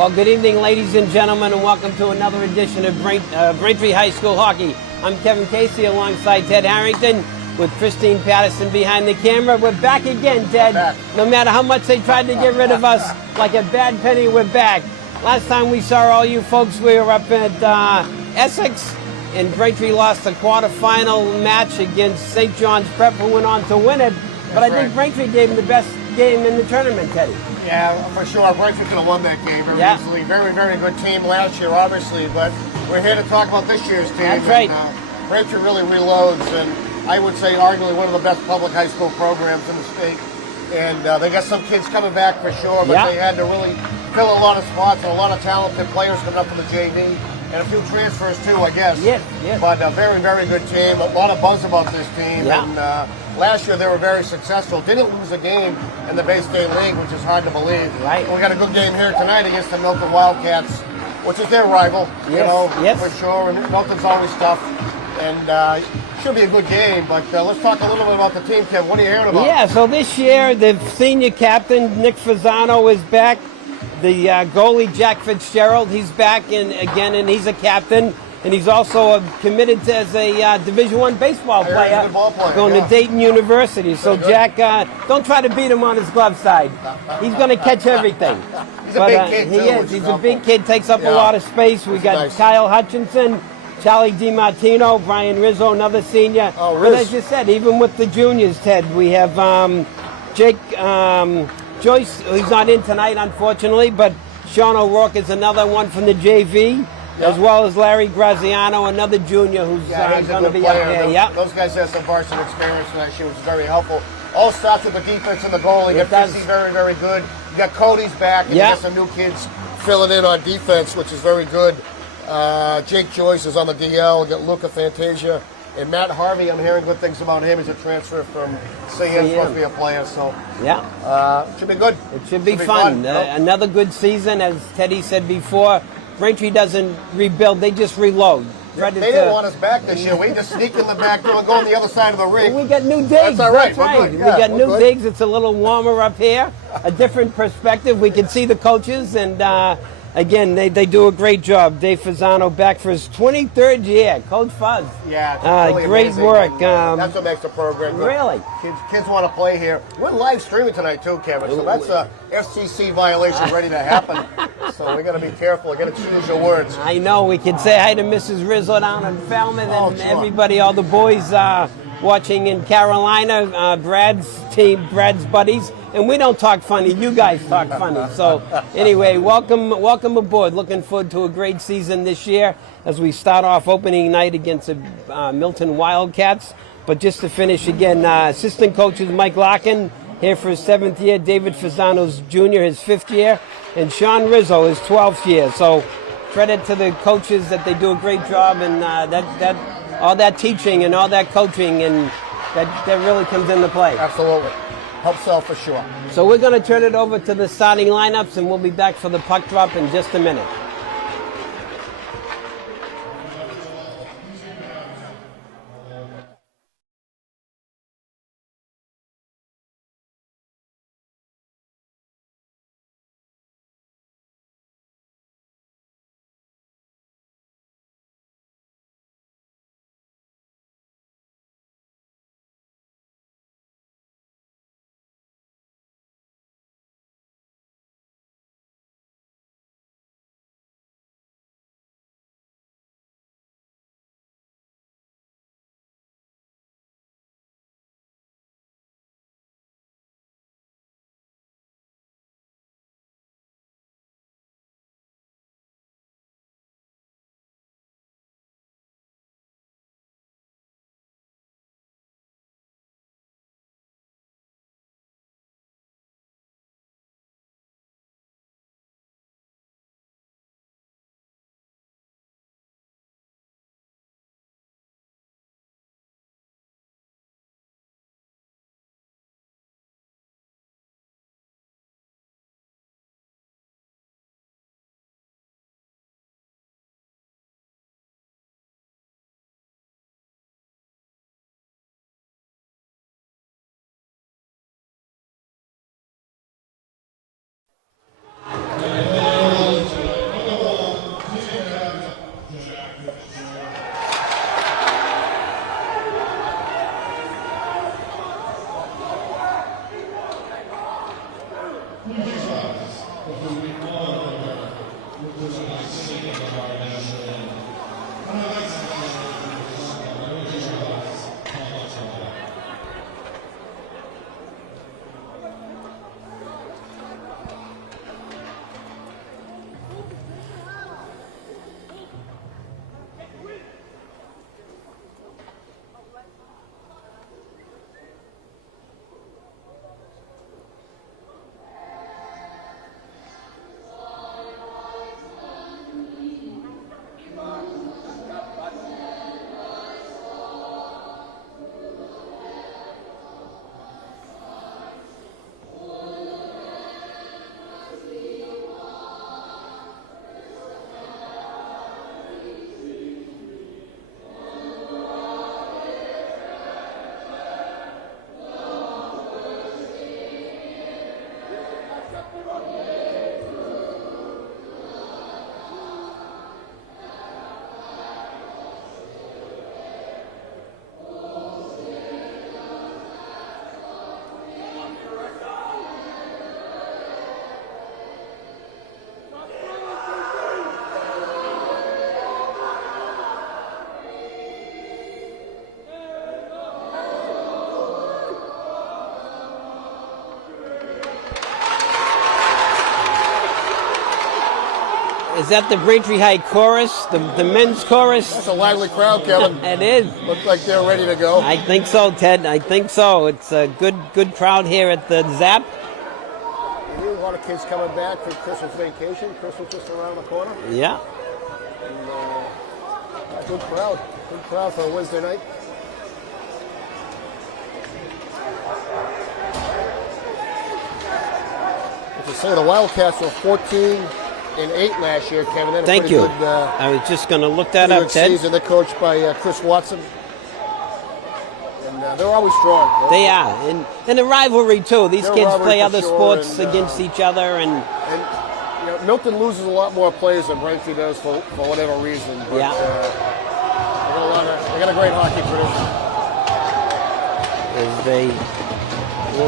Well, good evening, ladies and gentlemen, and welcome to another edition of Braintree High School Hockey. I'm Kevin Casey alongside Ted Harrington with Christine Patterson behind the camera. We're back again, Ted. No matter how much they tried to get rid of us, like a bad penny, we're back. Last time we saw all you folks, we were up at Essex, and Braintree lost the quarterfinal match against St. John's Prep, who went on to win it. But I think Braintree gave them the best game in the tournament, Teddy. Yeah, for sure. Braintree could have won that game very easily. Very, very good team last year, obviously. But we're here to talk about this year's team. That's right. Braintree really reloads, and I would say arguably one of the best public high school programs in the state. And they got some kids coming back for sure, but they had to really fill a lot of spots and a lot of talented players coming up from the JV. And a few transfers too, I guess. Yes. But a very, very good team. A lot of buzz about this team. Yeah. And last year they were very successful. Didn't lose a game in the Bay State League, which is hard to believe. Right. We got a good game here tonight against the Milton Wildcats, which is their rival. Yes. For sure. And Milton's always tough. And should be a good game. But let's talk a little bit about the team, Kev. What are you hearing about? Yeah, so this year the senior captain, Nick Fasano, is back. The goalie, Jack Fitzgerald, he's back again, and he's a captain. And he's also committed as a Division I baseball player, he's a good ball player, going to Dayton University. So Jack, don't try to beat him on his glove side. He's going to catch everything. He's a big kid, too. He is. He's a big kid, takes up a lot of space. We got Kyle Hutchinson, Charlie DiMartino, Brian Rizzo, another senior. But as you said, even with the juniors, Ted, we have Jake Joyce, who's not in tonight, unfortunately, but Sean O'Rourke is another one from the JV, as well as Larry Graziano, another junior who's going to be up there. Those guys have some varsity experience last year, which is very helpful. All starts with the defense and the goalie. You got Fizzy, very, very good. You got Cody's back, and you got some new kids filling in on defense, which is very good. Jake Joyce is on the DL. We got Luca Fantasia. And Matt Harvey, I'm hearing good things about him. He's a transfer from CM, supposed to be a player. So, should be good. It should be fun. Another good season, as Teddy said before. Braintree doesn't rebuild, they just reload. They didn't want us back this year. We just sneaked in the back door and go on the other side of the ring. We got new digs. That's all right. We got new digs. It's a little warmer up here. A different perspective. We can see the coaches, and again, they do a great job. Dave Fasano back for his 23rd year. Coach Fuzz. Yeah, it's really great amazing. work. That's what makes the program good. Really? Kids want to play here. We're live streaming tonight too, Kevin. So that's a FCC violation ready to happen. So we got to be careful. We got to choose your words. I know. We could say hi to Mrs. Rizzo down in Falmouth and everybody, all the boys watching in Carolina. Brad's team, Brad's buddies. And we don't talk funny. You guys talk funny. So anyway, welcome aboard. Looking forward to a great season this year as we start off opening night against the Milton Wildcats. But just to finish again, assistant coaches Mike Larkin here for his 7th year, David Fasano's junior, his 5th year, and Sean Rizzo, his 12th year. So credit to the coaches that they do a great job, and that all that teaching and all that coaching, and that really comes into play. Absolutely. Helps out for sure. So we're going to turn it over to the starting lineups, and we'll be back for the puck drop in just a minute. Is that the Braintree High chorus, the men's chorus? That's a lively crowd, Kevin. It is. Looks like they're ready to go. I think so, Ted. I think so. It's a good crowd here at the Zap. A lot of kids coming back for Christmas vacation. Christmas just around the corner. Yeah. And, good crowd. Good crowd for a Wednesday night. As I say, the Wildcats were 14-8 last year, Kevin. Thank you. Good, I was just going to look that up, Ted. Season. They're coached by Chris Watson. And they're always strong. They are. And a rivalry, too. These kids play other sure, sports against each other. And you know, Milton loses a lot more players than Braintree does for whatever reason. But, yeah. They got a great hockey tradition. As they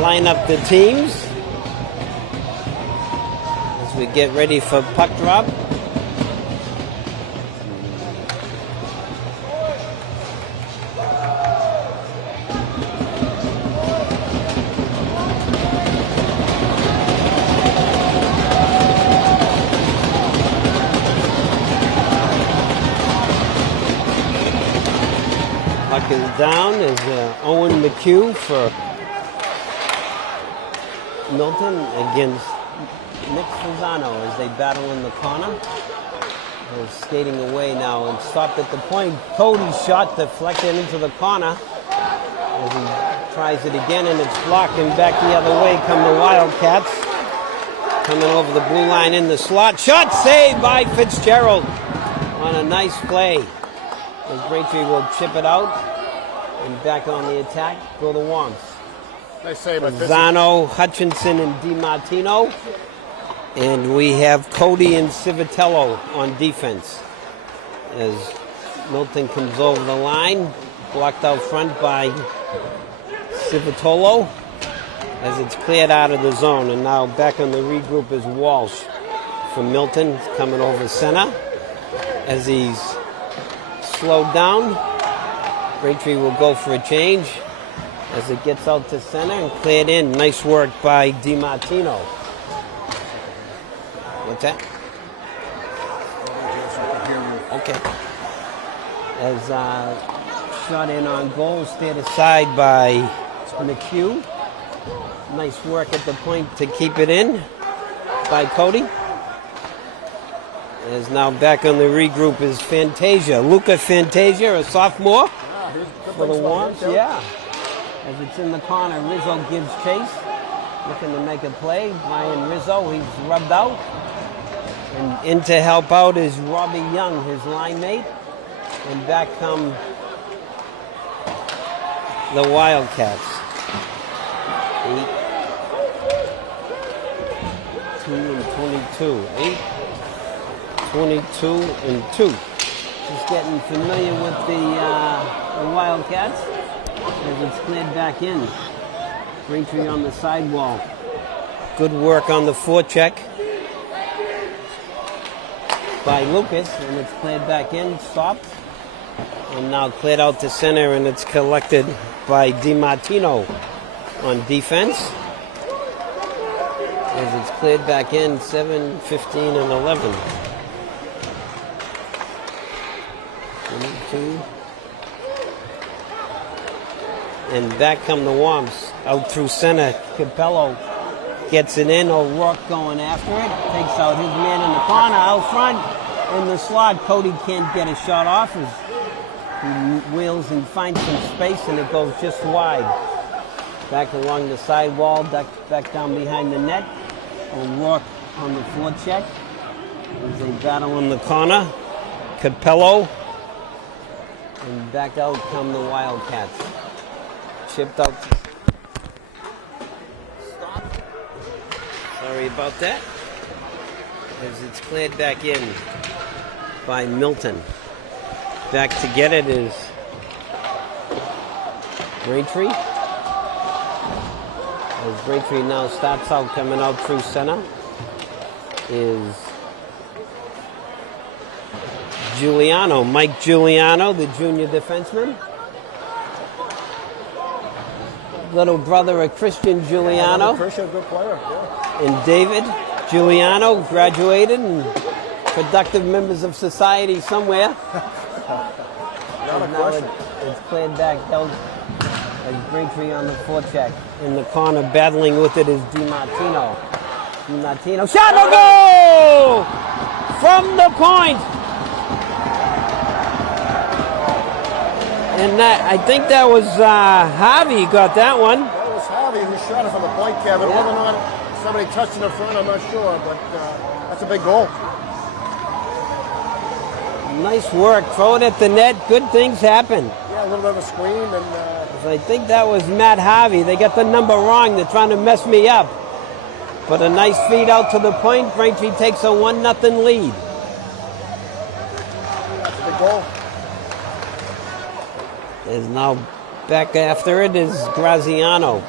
line up the teams. As we get ready for puck drop. Puck is down as Owen McHugh for Milton against Nick Fasano as they battle in the corner. They're skating away now and stopped at the point. Cody's shot deflected into the corner as he tries it again, and it's blocked, and back the other way come the Wildcats. Coming over the blue line in the slot. Shot saved by Fitzgerald on a nice play. As Braintree will chip it out, and back on the attack go the Wonks. Nice save by Zano, Hutchinson, and DiMartino. And we have Cody and Civitello on defense. As Milton comes over the line, blocked out front by Civitello, as it's cleared out of the zone. And now back on the regroup is Walsh from Milton, coming over center. As he's slowed down, Braintree will go for a change as it gets out to center and cleared in. Nice work by DiMartino. What's that? Okay. As shot in on goal, steered aside by McHugh. Nice work at the point to keep it in by Cody. As now back on the regroup is Fantasia. Luca Fantasia, a sophomore for the Wonks. Yeah. As it's in the corner, Rizzo gives chase. Looking to make a play. Ryan Rizzo, he's rubbed out. And in to help out is Robbie Young, his line mate. And back come the Wildcats. 8-2-22. 8-22-2. Just getting familiar with the Wildcats as it's cleared back in. Braintree on the sidewall. Good work on the forecheck by Lucas, and it's cleared back in, stopped, and now cleared out to center, and it's collected by DiMartino on defense. As it's cleared back in, 7, 15, and 11. 22. And back come the Womps. Out through center, Capello gets it in. O'Rourke going after it. Takes out his man in the corner. Out front, in the slot, Cody can't get a shot off. He wheels and finds some space, and it goes just wide. Back along the side wall, back down behind the net. O'Rourke on the forecheck. As they battle in the corner. Capello. And back out come the Wildcats. Chipped out. Stop. Sorry about that. As it's cleared back in by Milton. Back to get it is Braintree. As Braintree now starts out, coming out through center is Giuliano, Mike Giuliano, the junior defenseman. Little brother of Christian Giuliano. Christian, good player. Yeah. And David Giuliano, graduated and productive members of society somewhere. Now it's cleared back out as Braintree on the forecheck. In the corner, battling with it is DiMartino. DiMartino, shot, no goal! From the point. And I think that was Javi got that one. That was Javi who shot it from the point, Kevin. Yeah. Whether or not somebody touched in the front, I'm not sure, but that's a big goal. Nice work. Throw it at the net. Good things happen. Yeah, a little bit of a screen. And I think that was Matt Harvey. They got the number wrong. They're trying to mess me up. But a nice feed out to the point. Braintree takes a 1-0 lead. That's a big goal. Is now back after it is Graziano.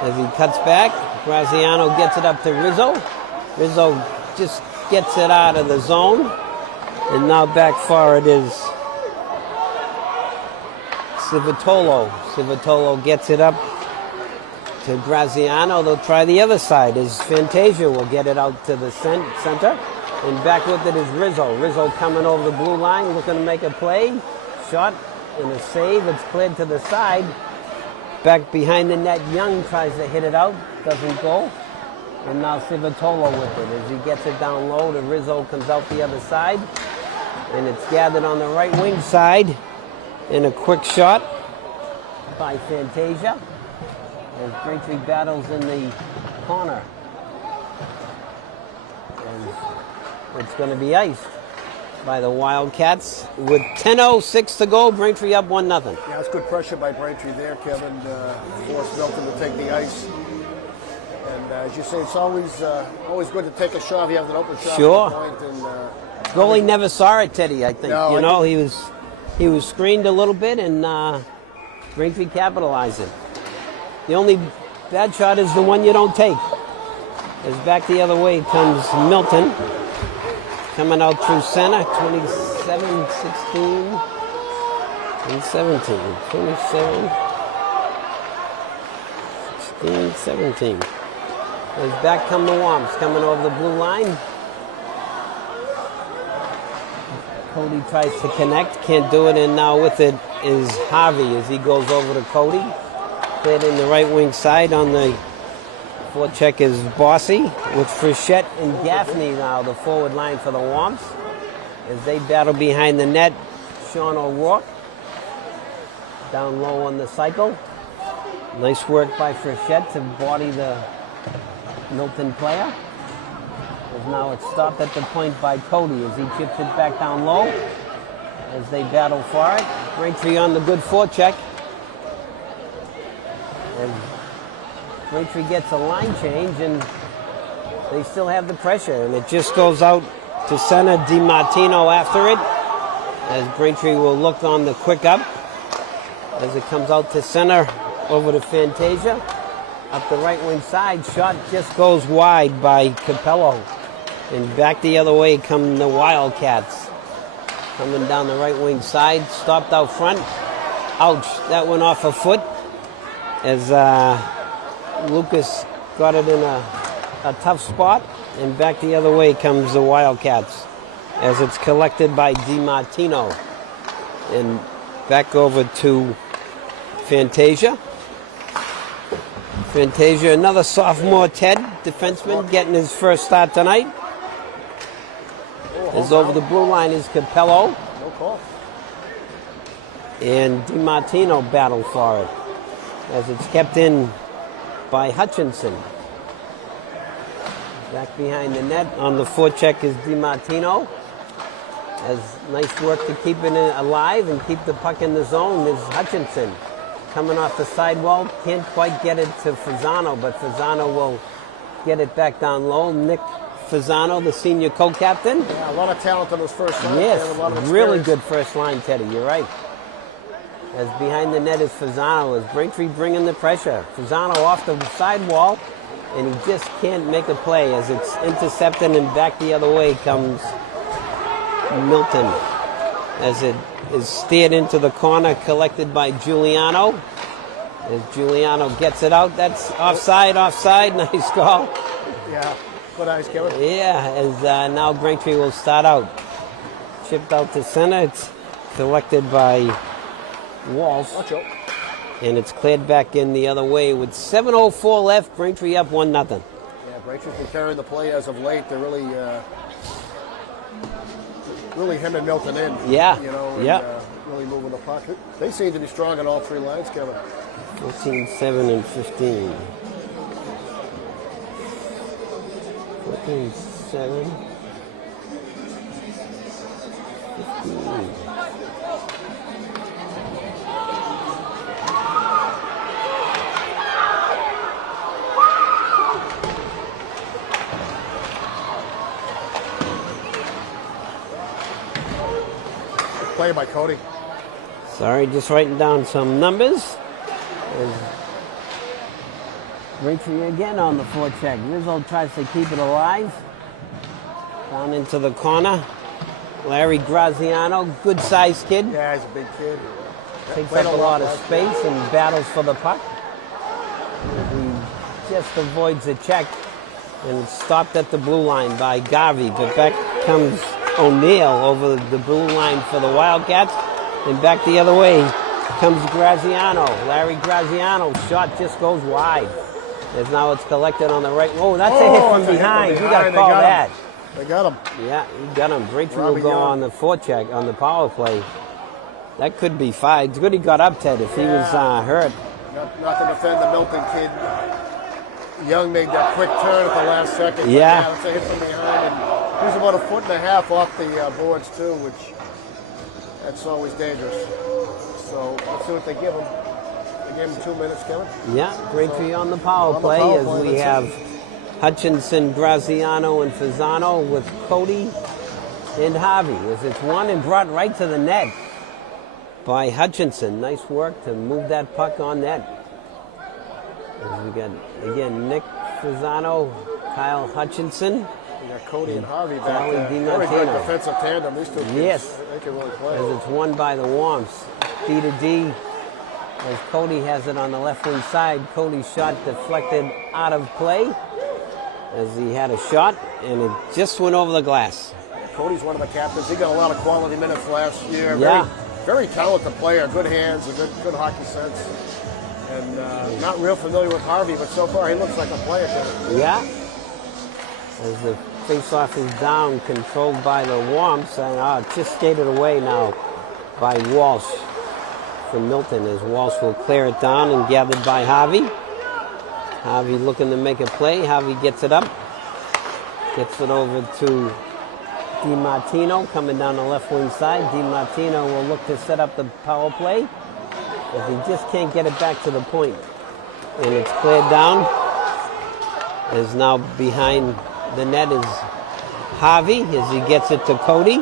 As he cuts back, Graziano gets it up to Rizzo. Rizzo just gets it out of the zone. And now back for it is Civitolo. Civitolo gets it up to Graziano. They'll try the other side as Fantasia will get it out to the center. And back with it is Rizzo. Rizzo coming over the blue line, looking to make a play. Shot and a save. It's cleared to the side. Back behind the net, Young tries to hit it out. Doesn't go. And now Civitolo with it. As he gets it down low, the Rizzo comes out the other side. And it's gathered on the right wing side. And a quick shot by Fantasia. As Braintree battles in the corner. And it's going to be iced by the Wildcats. With 10:06 to go, Braintree up 1-0. Yeah, it's good pressure by Braintree there, Kevin. Forced Milton to take the ice. And as you say, it's always good to take a shot if you have an open shot. Sure. At the point and, Goalie never saw it, Teddy, I think. No, he was screened a little bit, and Braintree capitalized it. The only bad shot is the one you don't take. As back the other way comes Milton. Coming out through center, 27, 16, and 17. 27, 16, 17. As back come the Womps, coming over the blue line. Cody tries to connect, can't do it, and now with it is Harvey as he goes over to Cody. Played in the right wing side on the forecheck is Bossy with Frechette and Gaffney now, the forward line for the Womps. As they battle behind the net, Sean O'Rourke down low on the cycle. Nice work by Frechette to body the Milton player. As now it's stopped at the point by Cody as he chips it back down low. As they battle for it. Braintree on the good forecheck. As Braintree gets a line change and they still have the pressure. And it just goes out to center. DiMartino after it. As Braintree will look on the quick up. As it comes out to center over to Fantasia. Up the right wing side. Shot just goes wide by Capello. And back the other way come the Wildcats. Coming down the right wing side, stopped out front. Ouch, that went off a foot as Lucas got it in a tough spot. And back the other way comes the Wildcats as it's collected by DiMartino. And back over to Fantasia. Fantasia, another sophomore Ted, defenseman, getting his first start tonight. As over the blue line is Capello. No call. And DiMartino battled for it as it's kept in by Hutchinson. Back behind the net on the forecheck is DiMartino. Has nice work to keep it alive and keep the puck in the zone is Hutchinson. Coming off the sidewall, can't quite get it to Fasano, but Fasano will get it back down low. Nick Fasano, the senior co-captain. Yeah, a lot of talent on his first line. Yes, really good first line, Teddy, you're right. As behind the net is Fasano, as Braintree bringing the pressure. Fasano off the sidewall, and he just can't make a play as it's intercepted, and back the other way comes Milton. As it is steered into the corner, collected by Giuliano. As Giuliano gets it out, that's offside, nice call. Yeah, good eyes, Kevin. Yeah, as now Braintree will start out. Chipped out to center, it's collected by Walsh. And it's cleared back in the other way with 7:04 left, Braintree up 1-0. Yeah, Braintree's been carrying the play as of late. They're really hemming Milton in. Yeah. You know, and, really moving the puck. They seem to be strong on all three lines, Kevin. 14, 7, and 15. 14, 7, 15. Play by Cody. Sorry, just writing down some numbers. Braintree again on the forecheck. Rizzo tries to keep it alive. Down into the corner. Larry Graziano, good-sized kid. Yeah, he's a big kid. Takes up a lot of space and battles for the puck. He just avoids a check and stopped at the blue line by Garvey. But back comes O'Neill over the blue line for the Wildcats. And back the other way comes Graziano. Larry Graziano, shot just goes wide. As now it's collected on the right. Oh, that's a hit from behind. You got to call that. They got him. Yeah, you got him. Braintree will go on the forecheck, on the power play. That could be five. It's good he got up, Ted, if he was hurt. Not to defend the Milton kid. Young made that quick turn at the last second. Yeah. That's a hit from behind. And he was about 1.5 feet off the boards, too, which that's always dangerous. So let's see what they give him. They gave him 2 minutes, Kevin. Yeah, Braintree on the power play as we have Hutchinson, Graziano, and Fasano with Cody and Harvey. As it's won and brought right to the net by Hutchinson. Nice work to move that puck on net. As we got, again, Nick Fasano, Kyle Hutchinson. We got Cody and Harvey back there. Very good defensive tandem. These two kids, yes. They can really play. As it's won by the Womps. D to D. As Cody has it on the left wing side. Cody's shot deflected out of play. As he had a shot, and it just went over the glass. Cody's one of the captains. He got a lot of quality minutes last year. Yeah. Very talented player, good hands, a good hockey sense. And not real familiar with Harvey, but so far he looks like a player. Yeah. As the face-off is down, controlled by the Womps, and just skated away now by Walsh from Milton, as Walsh will clear it down and gathered by Harvey. Harvey looking to make a play. Harvey gets it up. Gets it over to DiMartino coming down the left wing side. DiMartino will look to set up the power play, as he just can't get it back to the point. And it's cleared down. As now behind the net is Harvey as he gets it to Cody.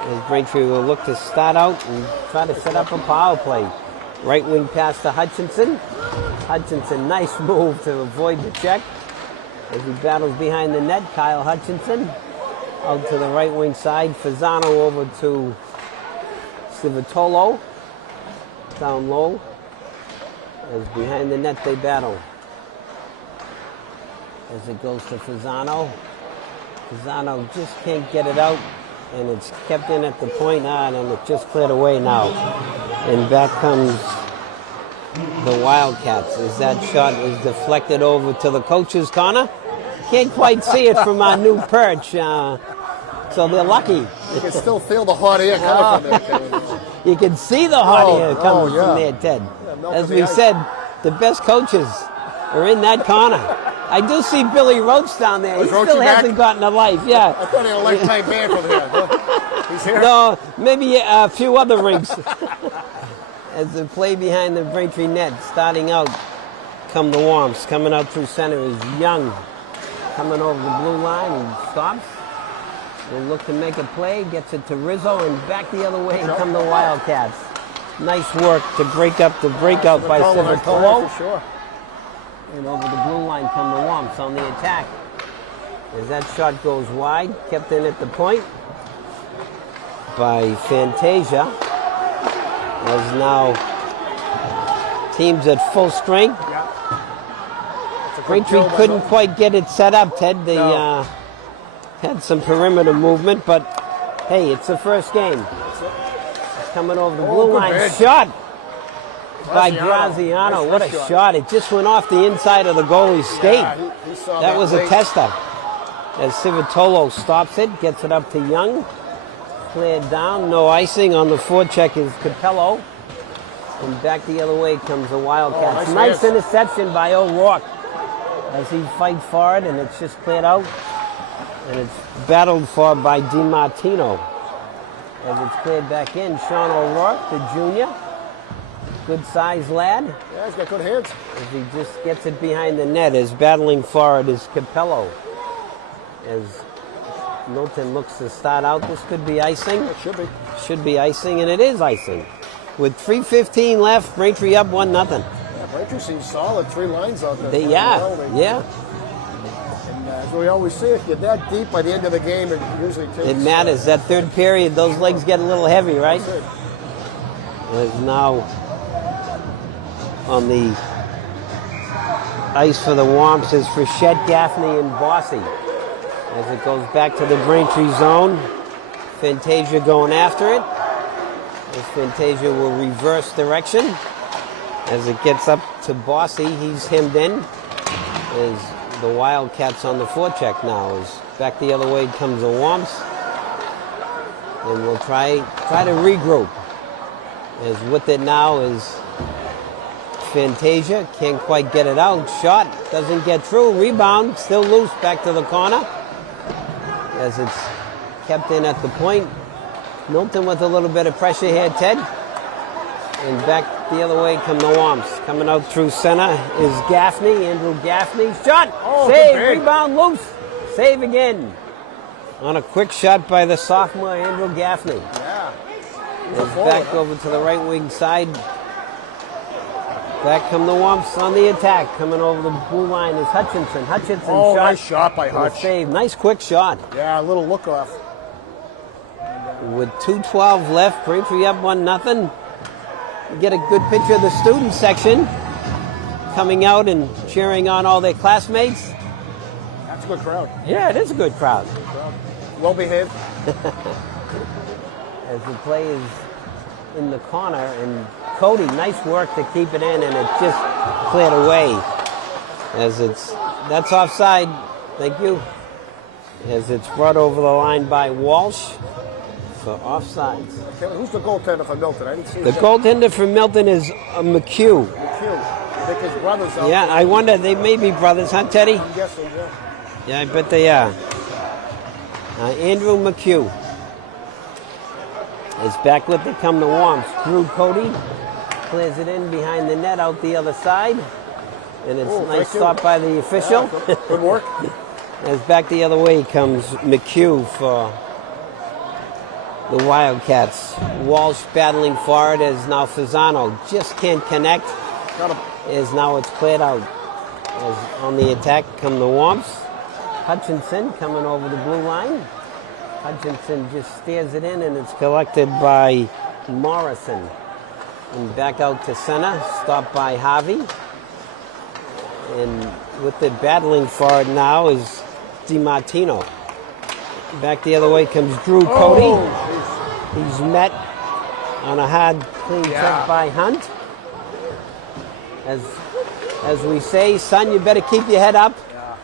As Braintree will look to start out and try to set up a power play. Right wing pass to Hutchinson. Hutchinson, nice move to avoid the check. As he battles behind the net, Kyle Hutchinson out to the right wing side. Fasano over to Civitolo. Down low. As behind the net they battle. As it goes to Fasano. Fasano just can't get it out. And it's kept in at the point on, and it just cleared away now. And back comes the Wildcats as that shot is deflected over to the coach's corner. Can't quite see it from our new perch, so they're lucky. You can still feel the hot air coming from there. You can see the hot air coming from there, Ted. As we said, the best coaches are in that corner. I do see Billy Roach down there. He still hasn't gotten a life, yeah. I thought he had a lifetime ban from here. He's here? No, maybe a few other rinks. As the play behind the Braintree net, starting out, come the Womps. Coming out through center is Young. Coming over the blue line and stops. Will look to make a play, gets it to Rizzo, and back the other way come the Wildcats. Nice work to break up the breakout by Civitolo. For sure. And over the blue line come the Womps on the attack. As that shot goes wide, kept in at the point by Fantasia. As now teams at full strength. Braintree couldn't quite get it set up, Ted. They had some perimeter movement, but hey, it's the first game. Coming over the blue line, shot by Graziano. What a shot. It just went off the inside of the goalie's skate. That was a tester. As Civitolo stops it, gets it up to Young. Cleared down, no icing. On the forecheck is Capello. And back the other way comes the Wildcats. Nice interception by O'Rourke as he fights for it, and it's just cleared out. And it's battled for by DiMartino. As it's cleared back in, Sean O'Rourke, the junior. Good sized lad. Yeah, he's got good hands. As he just gets it behind the net, as battling for it is Capello. As Milton looks to start out, this could be icing. It should be. Should be icing, and it is icing. With 3:15 left, Braintree up 1-0. Yeah, Braintree seems solid. 3 lines out there. Yeah. And as we always say, if you're that deep by the end of the game, it usually takes... It matters. That third period, those legs get a little heavy, right? That's it. As now on the ice for the Womps is Frechette, Gaffney, and Bossy. As it goes back to the Braintree zone, Fantasia going after it. As Fantasia will reverse direction. As it gets up to Bossy, he's hemmed in. As the Wildcats on the forecheck now. As back the other way comes the Womps. And we'll try to regroup. As with it now is Fantasia. Can't quite get it out. Shot doesn't get through. Rebound still loose back to the corner. As it's kept in at the point. Milton with a little bit of pressure here, Ted. And back the other way come the Womps. Coming out through center is Gaffney, Andrew Gaffney. Shot! Save! Rebound loose! Save again. On a quick shot by the sophomore, Andrew Gaffney. Yeah. It's back over to the right wing side. Back come the Womps on the attack. Coming over the blue line is Hutchinson. Shot. Nice shot by Hutch. Save. Nice quick shot. Yeah, a little look off. With 2:12 left, Braintree up 1-0. You get a good picture of the student section coming out and cheering on all their classmates. That's a good crowd. Yeah, it is a good crowd. Well behaved. As the play is in the corner, and Cody, nice work to keep it in, and it just cleared away. That's offside. Thank you. As it's brought over the line by Walsh for offsides. Okay, who's the goaltender for Milton? I didn't see The goaltender for Milton is McHugh. McHugh. I think his brother's out. Yeah, I wonder, they may be brothers, huh, Teddy? I'm guessing, yeah. Yeah, I bet they are. Andrew McHugh is back with it. Come the Womps. Drew Cody clears it in behind the net out the other side. And it's a nice stop by the official. Yeah, good work. As back the other way comes McHugh for the Wildcats. Walsh battling for it as now Fasano just can't connect. Got him. As now it's cleared out. As on the attack come the Womps. Hutchinson coming over the blue line. Hutchinson just steers it in, and it's collected by Morrison. And back out to center, stopped by Harvey. And with it battling for it now is DiMartino. Back the other way comes Drew Cody. He's met on a hard, clean check by Hunt. As we say, son, you better keep your head up. Yeah.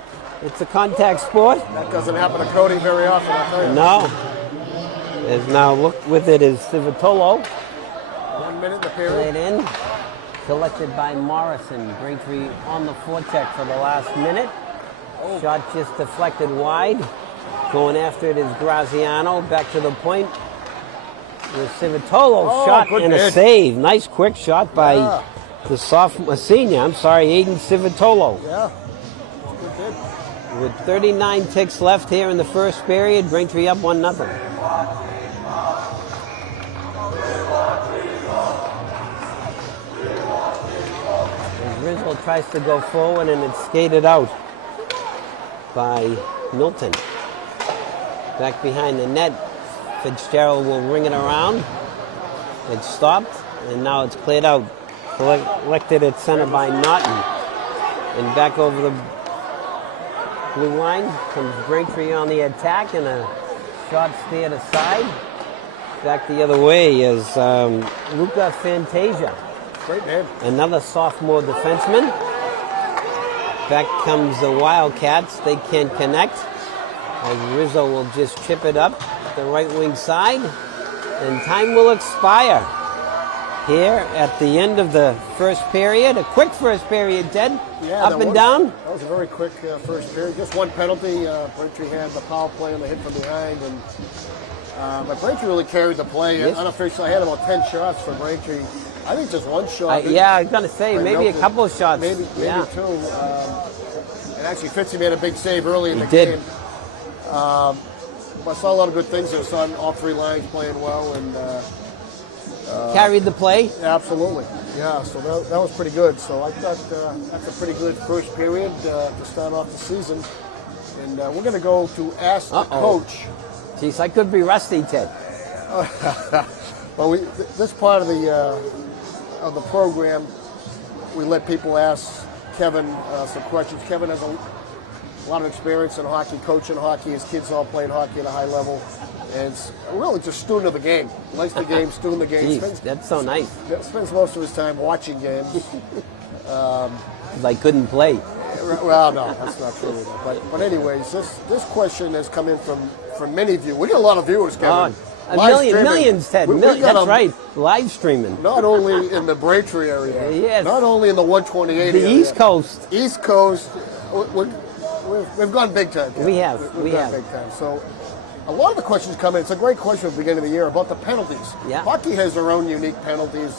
It's a contact sport. That doesn't happen to Cody very often, I'll tell you. No. As now look with it is Civitolo. 1 minute in the period. Played in. Collected by Morrison. Braintree on the forecheck for the last minute. Shot just deflected wide. Going after it is Graziano. Back to the point. With Civitolo shot and a save. Nice quick shot by the senior, Aiden Civitolo. Yeah. Good kid. With 39 ticks left here in the first period, Braintree up 1-0. Rizzo tries to go forward, and it's skated out by Milton. Back behind the net, Fitzgerald will ring it around. It's stopped, and now it's cleared out. Collected at center by Naughton. And back over the blue line comes Braintree on the attack, and a shot steered aside. Back the other way is Luca Fantasia. Great name. Another sophomore defenseman. Back comes the Wildcats. They can't connect. As Rizzo will just chip it up the right wing side. And time will expire here at the end of the first period. A quick first period, Ted. Yeah, up and down. That was a very quick first period. Just one penalty. Braintree had the power play and the hit from behind. But Braintree really carried the play. Yes. Unofficially, I had about 10 shots for Braintree. I think just one shot. I was going to say, maybe Milton. A couple of shots. Maybe two. And actually, Fitzy made a big save early in the game. I saw a lot of good things there. Saw all three lines playing well and carried the play. Absolutely, yeah. So that was pretty good. So I thought that's a pretty good first period to start off the season. And we're going to go to ask the coach. Jeez, I could be rusty, Ted. Well, this part of the program, we let people ask Kevin some questions. Kevin has a lot of experience in hockey, coaching hockey. His kids all playing hockey at a high level. And it's really just a student of the game. Likes the game, student of the game. Jeez, that's so nice. Spends most of his time watching games. I couldn't play. Well, no, that's not true. But anyways, this question has come in from many viewers. We get a lot of viewers, Kevin. Millions, Ted. That's right. Live streaming. Not only in the Braintree area. Yes. Not only in the 128 area. The East Coast. East Coast. We've gone big time. We have. We've gone big time. So a lot of the questions come in. It's a great question at the beginning of the year about the penalties. Yeah. Hockey has their own unique penalties.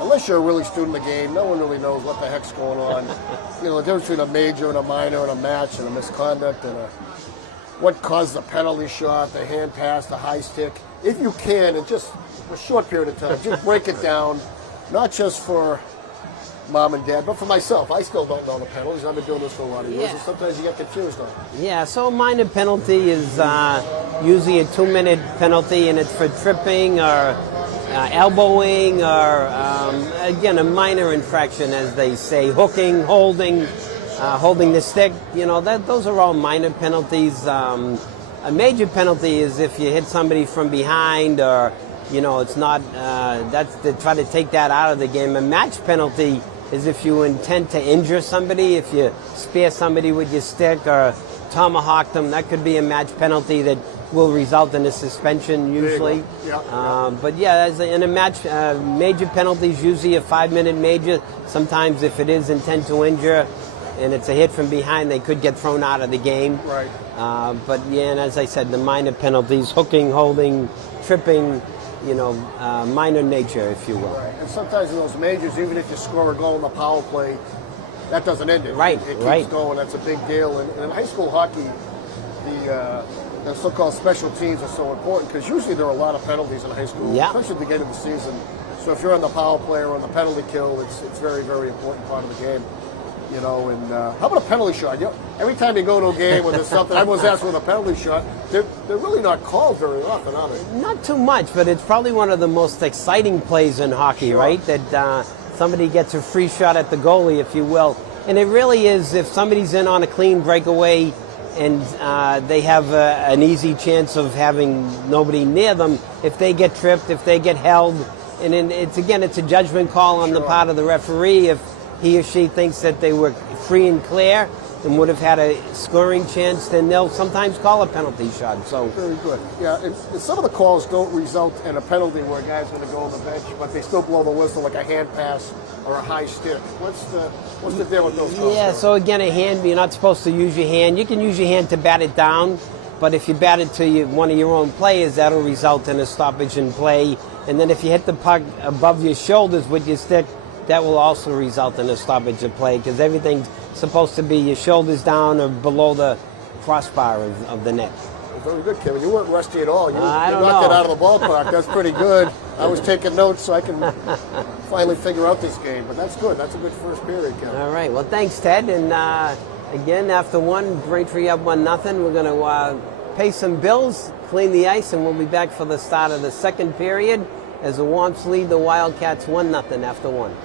Unless you're a really student of the game, no one really knows what the heck's going on. The difference between a major and a minor and a match and a misconduct and what caused the penalty shot, the hand pass, the high stick. If you can, in just a short period of time, just break it down, not just for mom and dad, but for myself. I still don't know the penalties. I've been doing this for a lot of years, and sometimes you get confused on it. Yeah, so a minor penalty is usually a 2-minute penalty, and it's for tripping or elbowing or, again, a minor infraction, as they say, hooking, holding the stick. Those are all minor penalties. A major penalty is if you hit somebody from behind or, it's not, that's to try to take that out of the game. A match penalty is if you intend to injure somebody, if you spear somebody with your stick or tomahawk them, that could be a match penalty that will result in a suspension usually. But yeah, in a match, major penalties, usually a 5-minute major. Sometimes if it is intent to injure and it's a hit from behind, they could get thrown out of the game. Right. But yeah, and as I said, the minor penalties, hooking, holding, tripping, minor nature, if you will. Right. And sometimes in those majors, even if you score a goal in the power play, that doesn't end it. Right. It keeps going. That's a big deal. And in high school hockey, the so-called special teams are so important because usually there are a lot of penalties in high school, especially at the beginning of the season. So if you're on the power play or on the penalty kill, it's very, very important part of the game. You know, and how about a penalty shot? You know, every time you go to a game where there's something, everyone's asking with a penalty shot. They're really not called very often, are they? Not too much, but it's probably one of the most exciting plays in hockey, Sure. right? That somebody gets a free shot at the goalie, if you will. And it really is, if somebody's in on a clean breakaway and they have an easy chance of having nobody near them, if they get tripped, if they get held, and then it's a judgment call on the part of the referee. If he or she thinks that they were free and clear and would have had a scoring chance, then they'll sometimes call a penalty shot. So very good. Yeah, and some of the calls don't result in a penalty where a guy's going to go on the bench, but they still blow the whistle, like a hand pass or a high stick. What's the deal with those calls? Yeah, so again, a hand, you're not supposed to use your hand. You can use your hand to bat it down, but if you bat it to one of your own players, that'll result in a stoppage in play. And then if you hit the puck above your shoulders with your stick, that will also result in a stoppage of play, because everything's supposed to be your shoulders down or below the crossbar of the net. Very good, Kevin. You weren't rusty at all. You I don't knocked know. it out of the ballpark. That's pretty good. I was taking notes so I can finally figure out this game, but that's good. That's a good first period, Kevin. All right. Well, thanks, Ted. And again, after one, Braintree up 1-0. We're going to pay some bills, clean the ice, and we'll be back for the start of the second period as the Wamps lead the Wildcats 1-0 after one.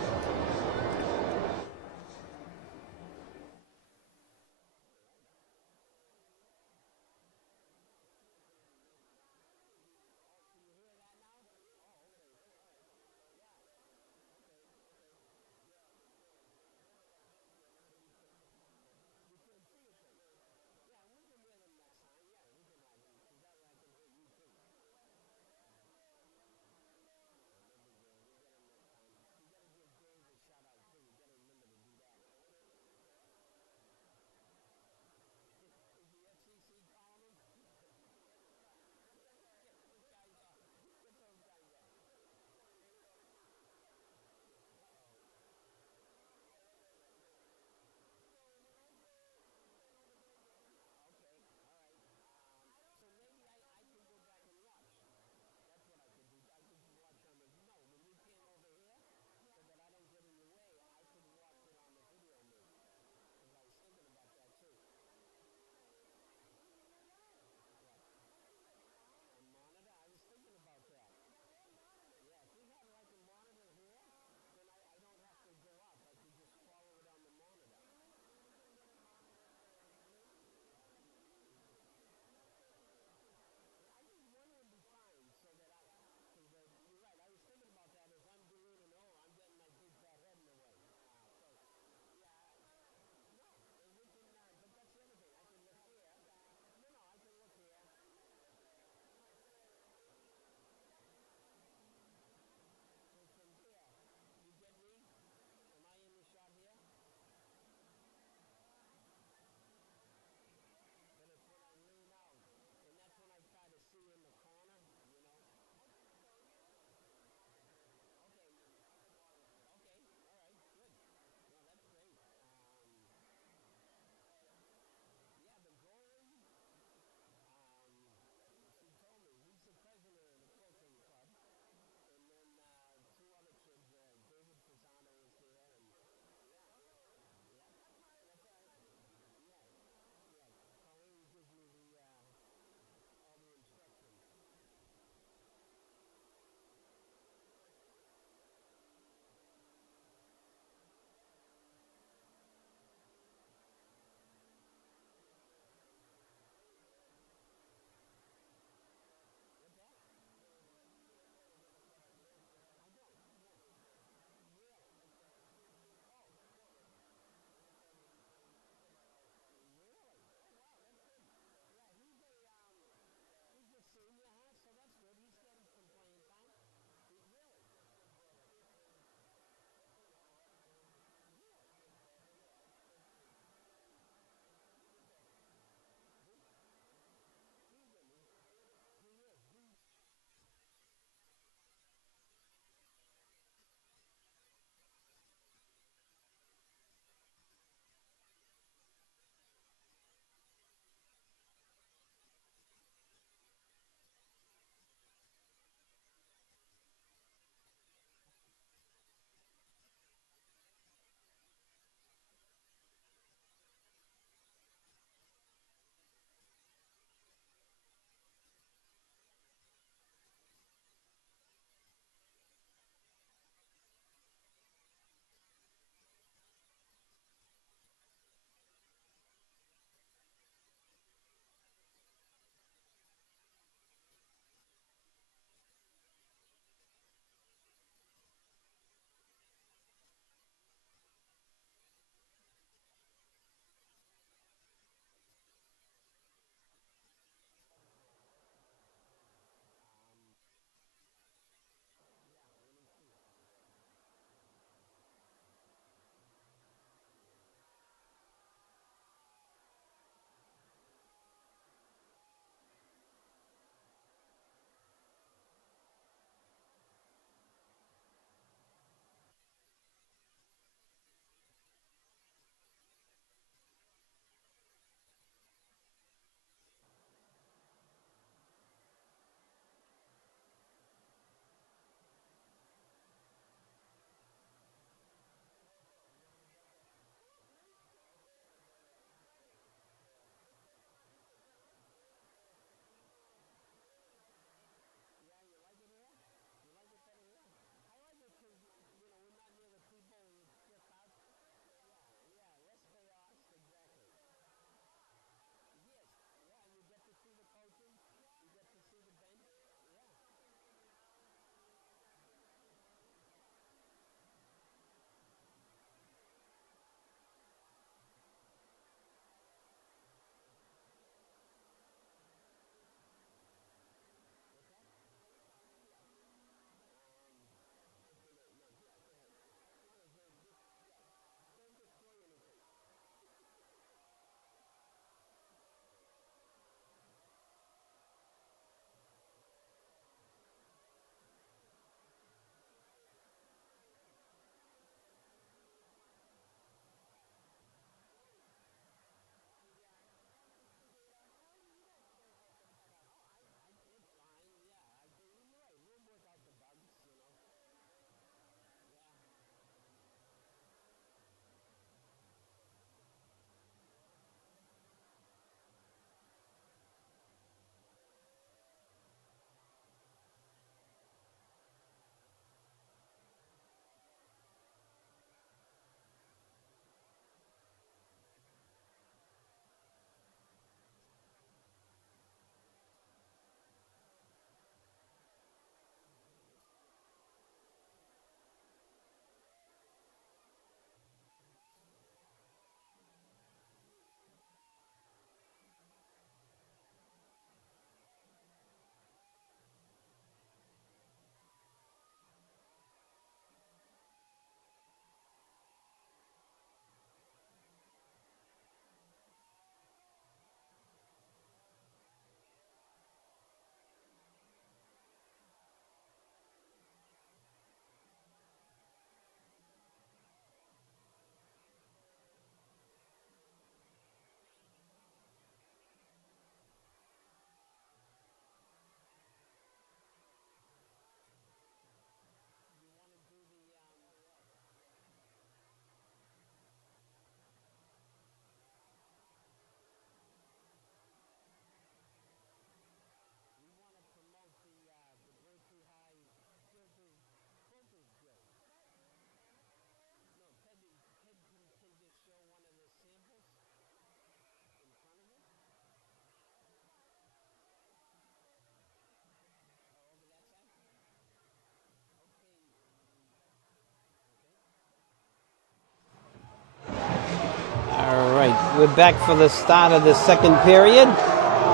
We're back for the start of the second period.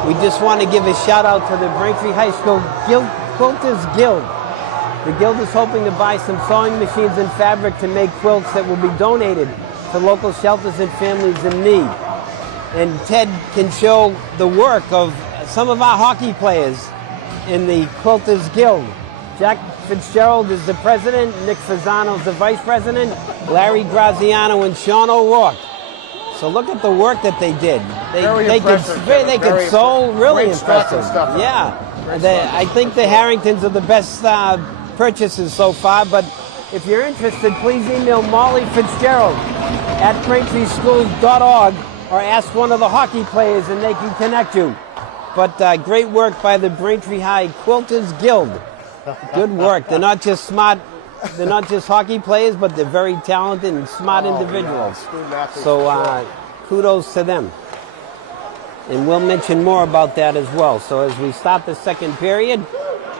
We just want to give a shout out to the Braintree High School Quilters Guild. The Guild is hoping to buy some sewing machines and fabric to make quilts that will be donated to local shelters and families in need. And Ted can show the work of some of our hockey players in the Quilters Guild. Jack Fitzgerald is the president, Nick Fasano is the vice president, Larry Graziano and Sean O'Rourke. So look at the work that they did. They could sew, really impressive. Stuff. Yeah, I think the Harringtons are the best purchases so far. But if you're interested, please email Molly Fitzgerald at BraintreeSchools.org or ask one of the hockey players and they can connect you. But great work by the Braintree High Quilters Guild. Good work. They're not just smart. They're not just hockey players, but they're very talented and smart individuals. So kudos to them. And we'll mention more about that as well. So as we start the second period,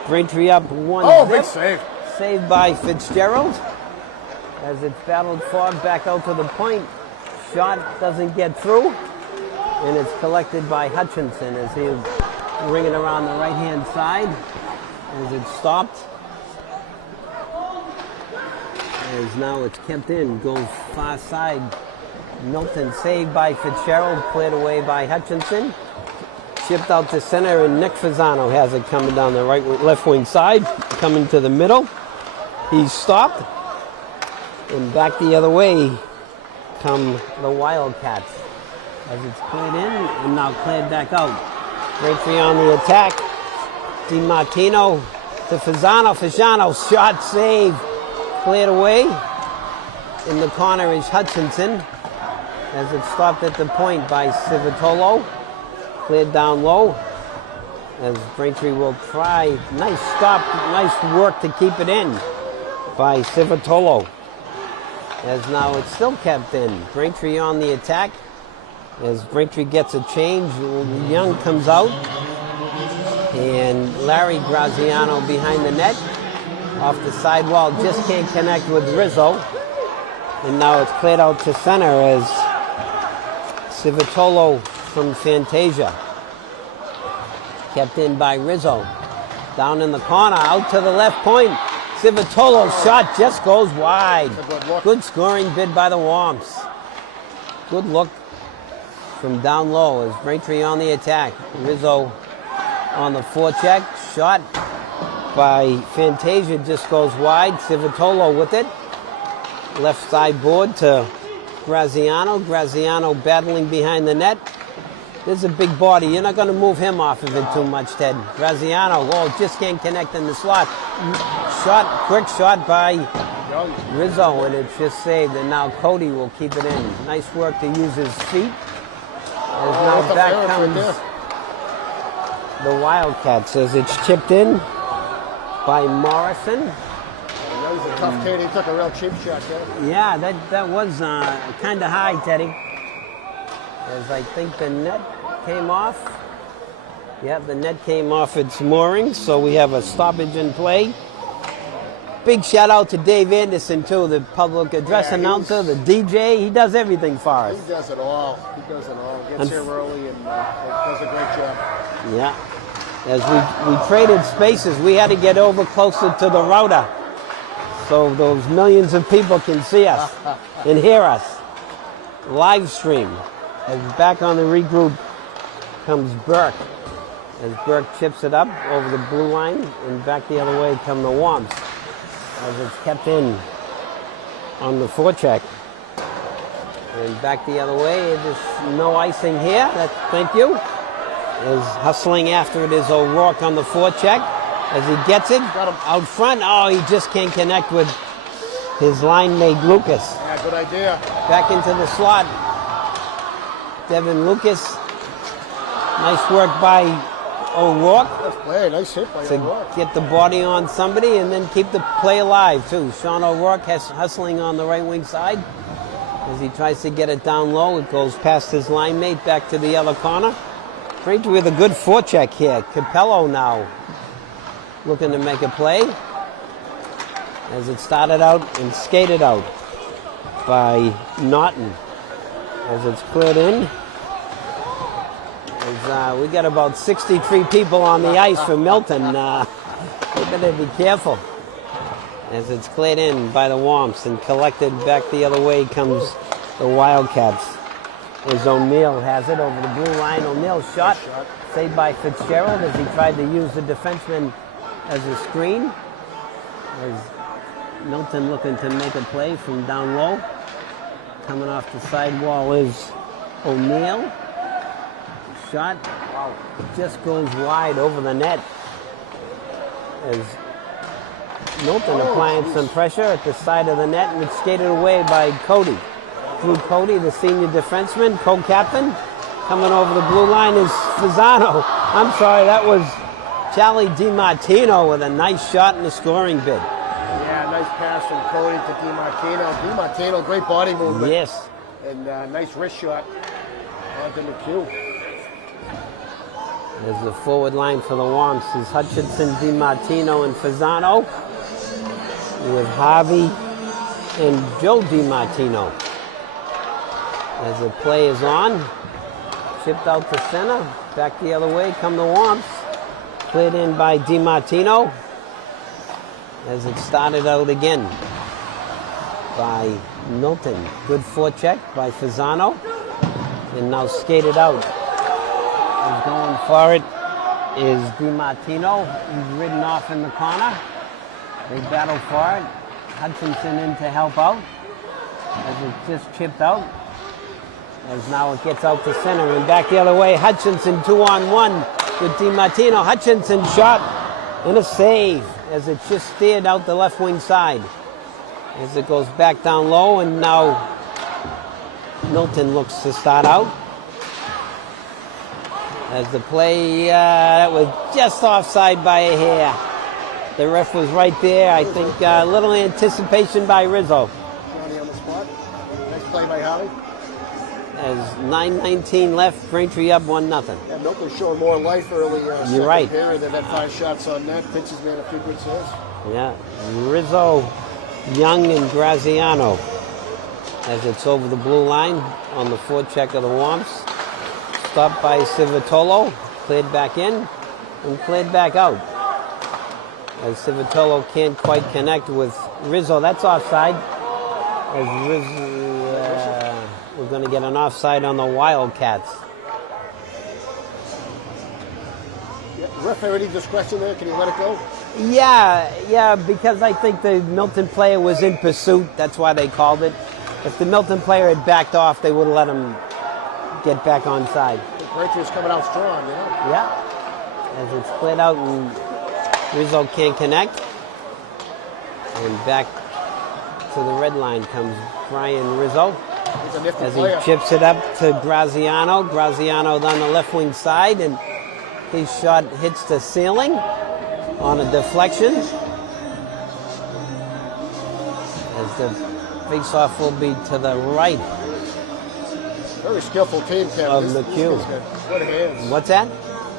Braintree up 1-0. Big save. Saved by Fitzgerald. As it's battled for back out to the point. Shot doesn't get through. And it's collected by Hutchinson as he's ringing around the right-hand side. As it's stopped. As now it's kept in, goes far side. Milton saved by Fitzgerald, cleared away by Hutchinson. Chipped out to center, and Nick Fasano has it coming down the left wing side, coming to the middle. He's stopped, and back the other way come the Wildcats. As it's cleared in, and now cleared back out. Braintree on the attack. DiMartino to Fasano. Fasano, shot save. Cleared away. In the corner is Hutchinson. As it stopped at the point by Civitolo. Cleared down low. As Braintree will try. Nice stop, nice work to keep it in by Civitolo. As now it's still kept in. Braintree on the attack. As Braintree gets a change, Young comes out. And Larry Graziano behind the net. Off the sidewall, just can't connect with Rizzo. And now it's cleared out to center as Civitolo from Fantasia. Kept in by Rizzo. Down in the corner, out to the left point. Civitolo's shot just goes wide. Good scoring bid by the Womps. Good look from down low as Braintree on the attack. Rizzo on the forecheck. Shot by Fantasia just goes wide. Civitolo with it. Left side board to Graziano. Graziano battling behind the net. There's a big body. You're not going to move him off of it too much, Ted. Graziano, just can't connect in the slot. Quick shot by Rizzo, and it's just saved. And now Cody will keep it in. Nice work to use his feet. As now back comes the Wildcats as it's chipped in by Morrison. That was a tough kid. He took a real cheap shot there. Yeah, that was kind of high, Teddy. As I think the net came off. Yeah, the net came off its moorings, so we have a stoppage in play. Big shout out to Dave Anderson, too, the public address announcer, the DJ. He does everything for us. He does it all. Gets here early and does a great job. Yeah. As we traded spaces, we had to get over closer to the router so those millions of people can see us and hear us. Live stream. As back on the regroup comes Burke. As Burke chips it up over the blue line, and back the other way come the Womps. As it's kept in on the forecheck. And back the other way, there's no icing here. Thank you. Is hustling after it is O'Rourke on the forecheck. As he gets it out front, he just can't connect with his line mate Lucas. Yeah, good idea. Back into the slot. Devin Lucas. Nice work by O'Rourke. Nice play, nice hit by O'Rourke. Get the body on somebody and then keep the play alive too. Sean O'Rourke has hustling on the right wing side. As he tries to get it down low, it goes past his line mate back to the other corner. Braintree with a good forecheck here. Capello now looking to make a play. As it started out and skated out by Naughton. as it's cleared in. We got about 63 people on the ice for Milton. We better be careful. As it's cleared in by the Womps and collected back the other way comes the Wildcats. As O'Neill has it over the blue line. O'Neill shot, saved by Fitzgerald as he tried to use the defenseman as a screen. As Milton looking to make a play from down low. Coming off the sidewall is O'Neill. Shot just goes wide over the net. As Milton applying some pressure at the side of the net, and it's skated away by Cody. Drew Cody, the senior defenseman, co-captain. Coming over the blue line is Fasano. I'm sorry, that was Charlie DiMartino with a nice shot in the scoring bid. Yeah, nice pass from Cody to DiMartino. DiMartino, great body movement. Yes. And nice wrist shot onto McHugh. There's the forward line for the Womps is Hutchinson, DiMartino, and Fasano. With Harvey and Joe DiMartino. As the play is on, chipped out to center, back the other way come the Womps. Cleared in by DiMartino. As it started out again by Milton. Good forecheck by Fasano. And now skated out. Is going for it is DiMartino. He's ridden off in the corner. They battle for it. Hutchinson in to help out. As it just chipped out. As now it gets out to center and back the other way. Hutchinson 2-on-1 with DiMartino. Hutchinson shot and a save as it just steered out the left wing side. As it goes back down low, and now Milton looks to start out. As the play, that was just offside by a hair. The ref was right there. I think a little anticipation by Rizzo. Johnny on the spot. Nice play by Howie. As 9:19 left, Braintree up 1-0. Yeah, Milton showing more life early. You're right. Period. They've had 5 shots on net. Pitches made a few good saves. Yeah, Rizzo, Young, and Graziano. As it's over the blue line on the forecheck of the Womps. Stopped by Civittolo, cleared back in, and cleared back out. As Civittolo can't quite connect with Rizzo. That's offside. As Rizzo, we're going to get an offside on the Wildcats. Yeah, ref, any discretion there? Can you let it go? Yeah, because I think the Milton player was in pursuit. That's why they called it. If the Milton player had backed off, they would have let him get back on side. Braintree's coming out strong, you know? Yeah. As it's cleared out and Rizzo can't connect. And back to the red line comes Brian Rizzo. He's a nifty as player. He chips it up to Graziano. Graziano on the left wing side, and his shot hits the ceiling on a deflection. As the face-off will be to the right. Very skillful team, Kevin. Of McHugh. Good hands. What's that?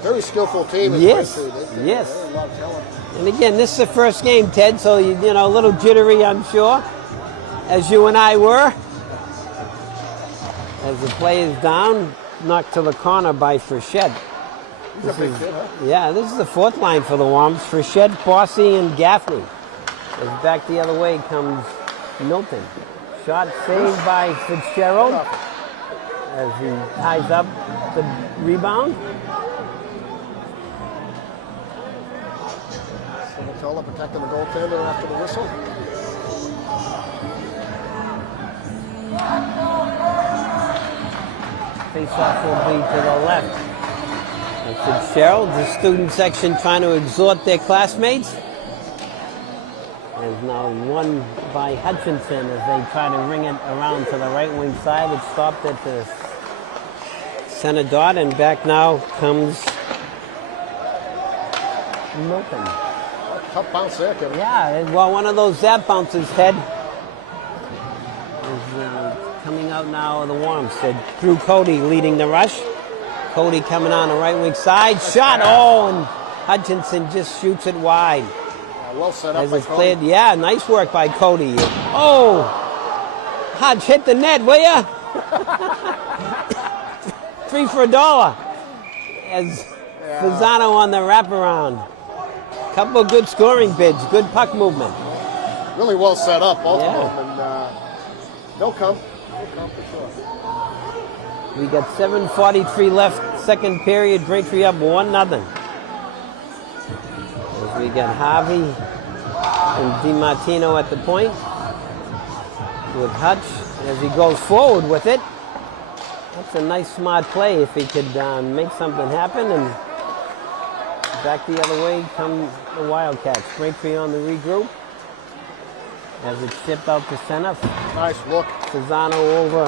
Very skillful team. Yes. Yes. And again, this is the first game, Ted, so you know, a little jittery, I'm sure, as you and I were. As the play is down, knocked to the corner by Frechette. He's a big kid, huh? Yeah, this is the fourth line for the Womps. Frechette, Bossy, and Gaffney. As back the other way comes Milton. Shot saved by Fitzgerald. As he ties up the rebound. Civittolo protecting the goaltender after the whistle. Face-off will be to the left. And Fitzgerald, the student section, trying to exhort their classmates. As now won by Hutchinson as they try to ring it around to the right wing side. It stopped at the center dot, and back now comes Milton. Tough bounce there, Kevin. Yeah, well, one of those zap bounces, Ted. Is coming out now of the Womps. Drew Cody leading the rush. Cody coming on the right wing side. Shot, and Hutchinson just shoots it wide. Well set up as by it's Cody. cleared. Yeah, nice work by Cody. Oh, Hutch, hit the net, will ya? 3 for $1. As Fasano on the wraparound. Couple of good scoring bids, good puck movement. Really well set up, both of them, and they'll come. They'll come for sure. We got 7:43 left, second period. Braintree up 1-0. As we got Harvey and DiMartino at the point with Hutch as he goes forward with it. That's a nice, smart play if he could make something happen. And back the other way come the Wildcats. Braintree on the regroup as it's shipped out to center. Nice look. Fasano over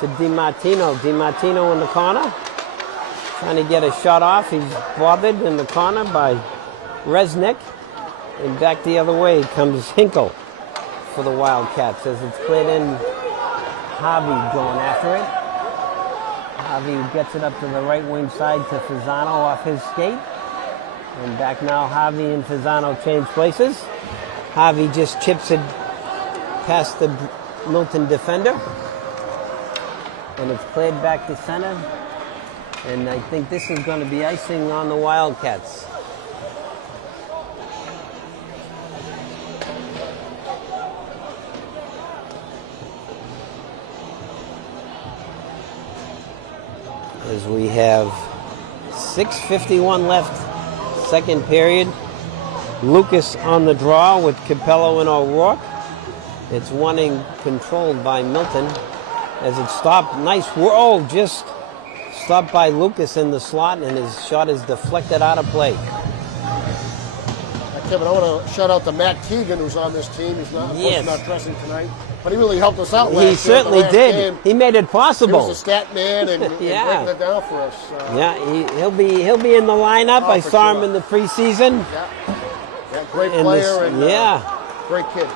to DiMartino. DiMartino in the corner. Trying to get a shot off. He's bothered in the corner by Resnick. And back the other way comes Hinkle for the Wildcats as it's cleared in. Harvey going after it. Harvey gets it up to the right wing side to Fasano off his skate. And back now, Harvey and Fasano change places. Harvey just chips it past the Milton defender. And it's played back to center. And I think this is going to be icing on the Wildcats. As we have 6:51 left, second period. Lucas on the draw with Capello and O'Rourke. It's wanting controlled by Milton as it stopped. Nice work. Just stopped by Lucas in the slot, and his shot is deflected out of play. Kevin, I want to shout out to Matt Keegan, who's on this team. He's not, not dressing tonight, but he really helped us out last year. He certainly did. Game. He made it possible. He was a stat man and breaking it down for us. He'll be in the lineup. I saw him in the preseason. Great player and great kid.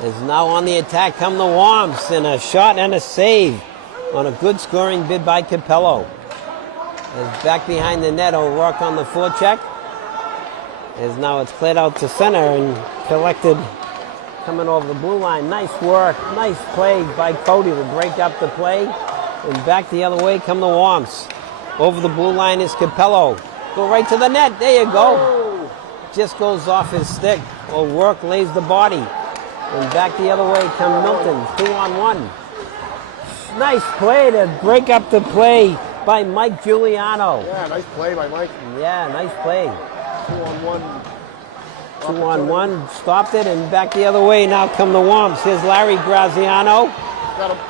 Is now on the attack. Come the Womps, and a shot and a save on a good scoring bid by Capello. Is back behind the net. O'Rourke on the forecheck. As now it's cleared out to center and collected coming over the blue line. Nice work. Nice play by Cody to break up the play. And back the other way come the Womps. Over the blue line is Capello. Go right to the net. There you go. Oh. Just goes off his stick. O'Rourke lays the body. And back the other way come Milton. 2-on-1. Nice play to break up the play by Mike Giuliano. Yeah, nice play by Mike. Yeah, nice play. 2-on-1. 2-on-1. Stopped it and back the other way. Now come the Womps. Here's Larry Graziano.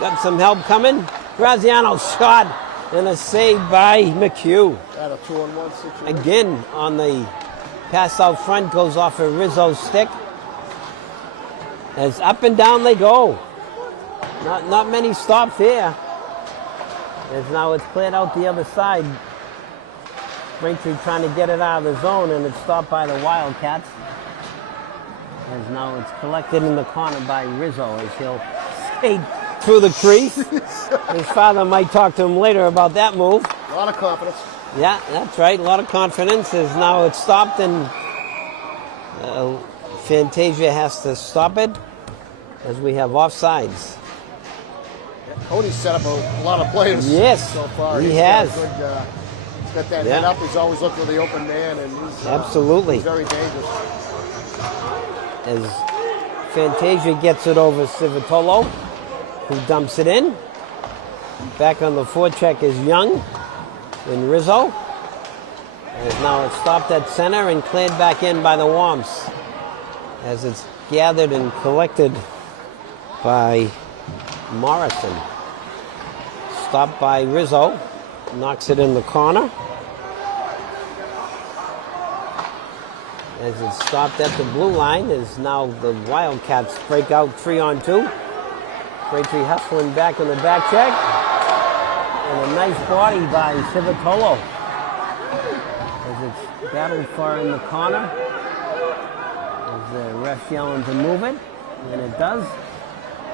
Got some help coming. Graziano shot and a save by McHugh. Got a 2-on-1 situation. Again on the pass out front goes off of Rizzo's stick. As up and down they go. Not many stops here. As now it's cleared out the other side. Braintree trying to get it out of the zone, and it's stopped by the Wildcats. As now it's collected in the corner by Rizzo as he'll skate through the crease. His father might talk to him later about that move. A lot of confidence. Yeah, that's right. A lot of confidence. As now it's stopped, and Fantasia has to stop it as we have offsides. Cody's set up a lot of players so far. He has. He's got that head up. He's always looking for the open man, and he's absolutely he's very dangerous. As Fantasia gets it over Civitolo, who dumps it in. Back on the forecheck is Young and Rizzo. As now it's stopped at center and cleared back in by the Womps. As it's gathered and collected by Morrison. Stopped by Rizzo. Knocks it in the corner. As it's stopped at the blue line, as now the Wildcats break out 3-on-2. Braintree hustling back on the back check. And a nice body by Civitolo. As it's battled for in the corner. As the ref yelling to move it. And it does.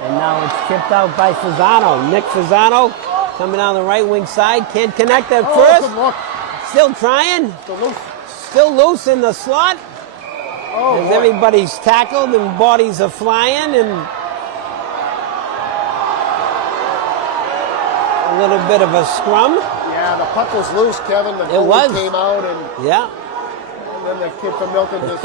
And now it's chipped out by Fasano. Nick Fasano coming down the right wing side. Can't connect at first. Still trying. Still loose in the slot. As everybody's tackled and bodies are flying. And a little bit of a scrum. Yeah, the puck was loose, Kevin. The goalie came out, and then the kid from Milton just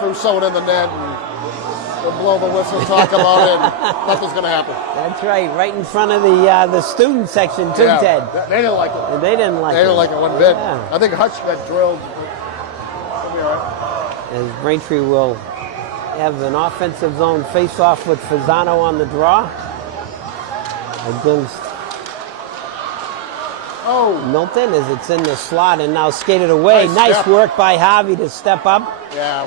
threw someone in the net, and we'll blow the whistle, talk about it, and nothing's going to happen. That's right in front of the student section too, Ted. They didn't like it. They didn't like it. They didn't like it one bit. Yeah. I think Hutch got drilled. It'll be all right. As Braintree will have an offensive zone face-off with Fasano on the draw against Milton as it's in the slot and now skated away. Nice work by Javi to step up. Yeah,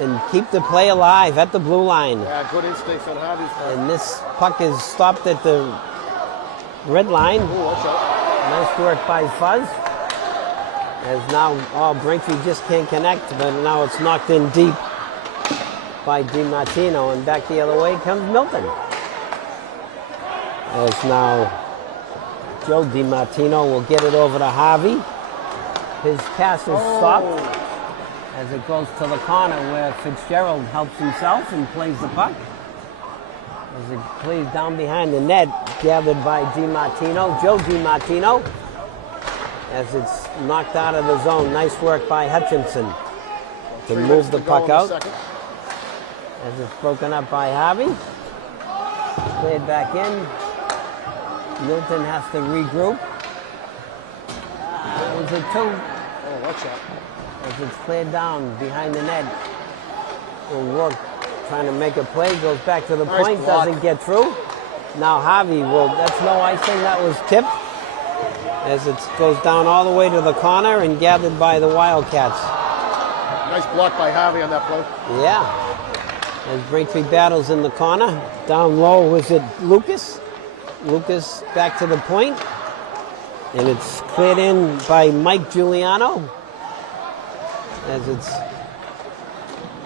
and keep the play alive at the blue line. Yeah, good instincts on Javi's part. And this puck is stopped at the red line. Ooh, watch out. Nice work by Fuzz. As now, Braintree just can't connect, but now it's knocked in deep by DiMartino, and back the other way comes Milton. As now Joe DiMartino will get it over to Javi. His pass is stopped as it goes to the corner where Fitzgerald helps himself and plays the puck. As it plays down behind the net, gathered by DiMartino, Joe DiMartino, as it's knocked out of the zone. Nice work by Hutchinson to move the puck out. As it's broken up by Javi. Played back in. Milton has to regroup. Was it two? Oh, watch out. As it's cleared down behind the net. O'Rourke trying to make a play, goes back to the point, doesn't get through. Now Javi that's no icing, that was tipped. As it goes down all the way to the corner and gathered by the Wildcats. Nice block by Javi on that play. Yeah. As Braintree battles in the corner. Down low, was it Lucas? Lucas back to the point. And it's cleared in by Mike Giuliano. As it's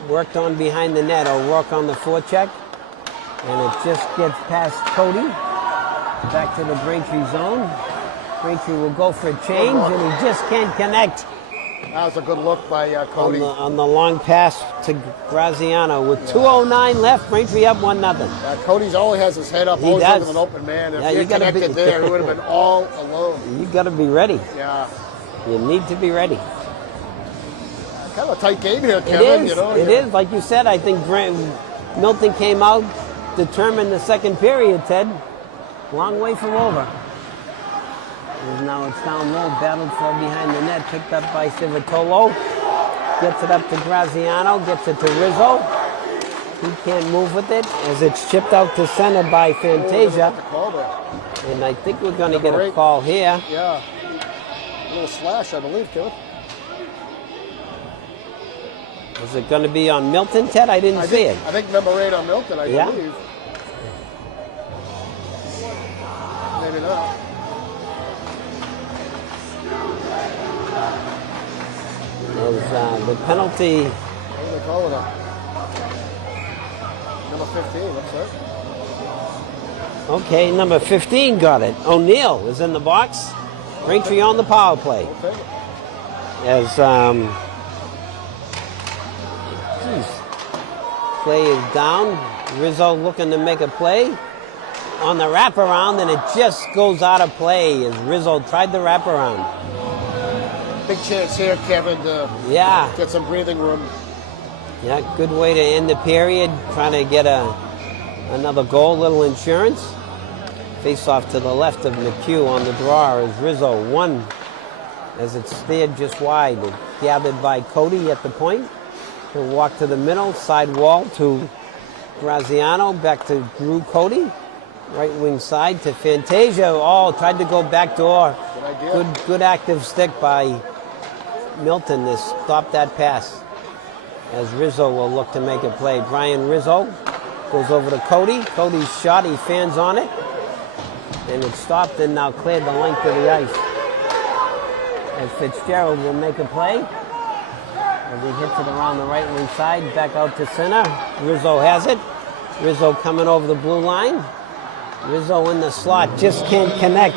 worked on behind the net. O'Rourke on the forecheck. And it just gets past Cody. Back to the Braintree zone. Braintree will go for a change, and he just can't connect. That was a good look by Cody. On the long pass to Graziano. With 2:09 left, Braintree up 1-0. Cody's always has his head up, always looking at an open man. If he had connected there, he would have been all alone. You got to be ready. Yeah. You need to be ready. Kind of a tight game here, Kevin. It is. Like you said, I think Milton came out determined the second period, Ted. Long way from over. And now it's down low, battled for behind the net, picked up by Civitolo. Gets it up to Graziano, gets it to Rizzo. He can't move with it as it's chipped out to center by Fantasia. And I think we're going to get a call here. Yeah. A little slash, I believe, Kevin. Is it going to be on Milton, Ted? I didn't see it. I think number 8 on Milton, I believe. Maybe not. There's the penalty. What do they call it? Number 15, that's right. Okay, number 15 got it. O'Neill is in the box. Braintree on the power play. Okay. As play is down. Rizzo looking to make a play on the wraparound, and it just goes out of play as Rizzo tried the wraparound. Big chance here, Kevin, to get some breathing room. Yeah, good way to end the period. Trying to get another goal, little insurance. Face off to the left of McHugh on the draw as Rizzo won as it's steered just wide. Gathered by Cody at the point. He'll walk to the middle, side wall to Graziano, back to Drew Cody. Right wing side to Fantasia. Tried to go back door. Good active stick by Milton to stop that pass. As Rizzo will look to make a play. Brian Rizzo goes over to Cody. Cody's shot, he fans on it. And it stopped and now cleared the length of the ice. As Fitzgerald will make a play. As he hits it around the right wing side, back out to center. Rizzo has it. Rizzo coming over the blue line. Rizzo in the slot, just can't connect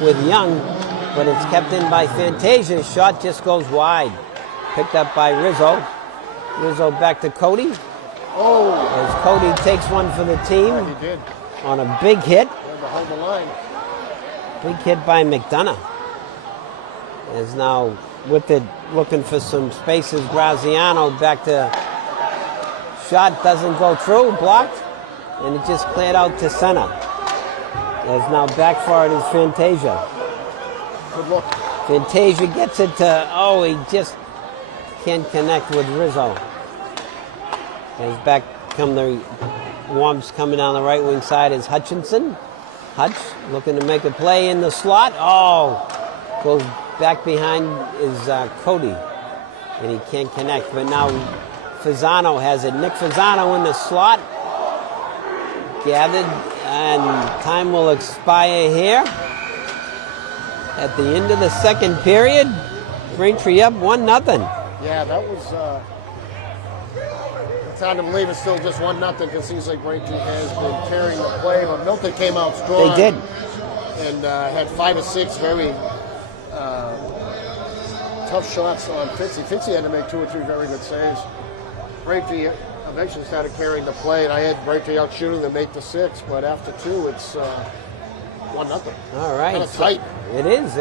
with Young, but it's kept in by Fantasia. Shot just goes wide. Picked up by Rizzo. Rizzo back to Cody. As Cody takes one for the team. Yeah, he did. On a big hit. Behind the line. Big hit by McDonough. Is now with it, looking for some spaces. Graziano back to shot, doesn't go through, blocked, and it just cleared out to center. As now back for it is Fantasia. Good look. Fantasia gets it to, he just can't connect with Rizzo. As back come the Womps coming down the right wing side is Hutchinson. Hutch looking to make a play in the slot. Goes back behind is Cody. And he can't connect. But now Fasano has it. Nick Fasano in the slot. Gathered. And time will expire here. At the end of the second period, Braintree up 1-0. Yeah, that was... it's hard to believe it's still just 1-0 because it seems like Braintree has been carrying the play, but Milton came out strong. They did. And had 5 or 6 very tough shots on Fitzy. Fitzy had to make 2 or 3 very good saves. Braintree eventually started carrying the play, and I had Braintree out shooting them 8-6, but after 2, it's 1-0. All right. Kind of tight. It is.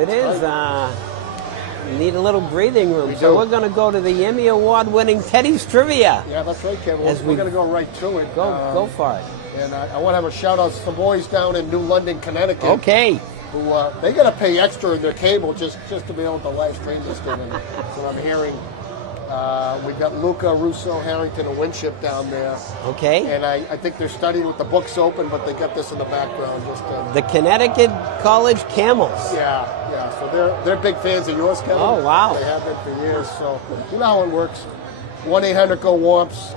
Need a little breathing room. We're going to go to the Emmy Award-winning Teddy's Trivia. Yeah, that's right, Kevin. We're going to go right to it. Go for it. And I want to have a shout-out to the boys down in New London, Connecticut. Okay. Who they got to pay extra in their cable just to be able to live stream this thing. And so I'm hearing we've got Luca, Russo, Harrington, and Winship down there. Okay. And I think they're studying with the books open, but they got this in the background. The Connecticut College Camels. Yeah. So they're big fans of yours, Kevin. Oh, wow. They have been for years. So you know how it works. 1-800-GO-WOMPS.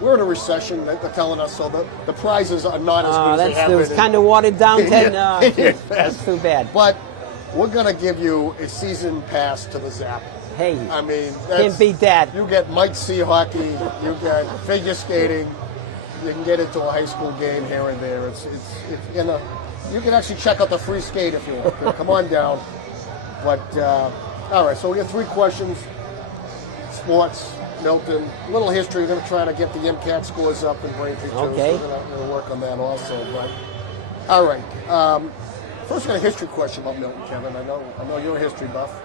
We're in a recession. They're telling us so. The prizes are not as good as they have been. It was kind of watered down, Ted. That's too bad. But we're going to give you a season pass to the Zap. Hey, I mean, can't beat that. You get Mike C. hockey, you get figure skating, you can get into a high school game here and there. It's you can actually check out the free skate if you want. Come on down. But all right, so we have 3 questions: sports, Milton, a little history. We're going to try to get the MCAT scores up in Braintree too. Okay. So we're going to work on that also. But all right, first, I got a history question about Milton, Kevin. I know you're a history buff.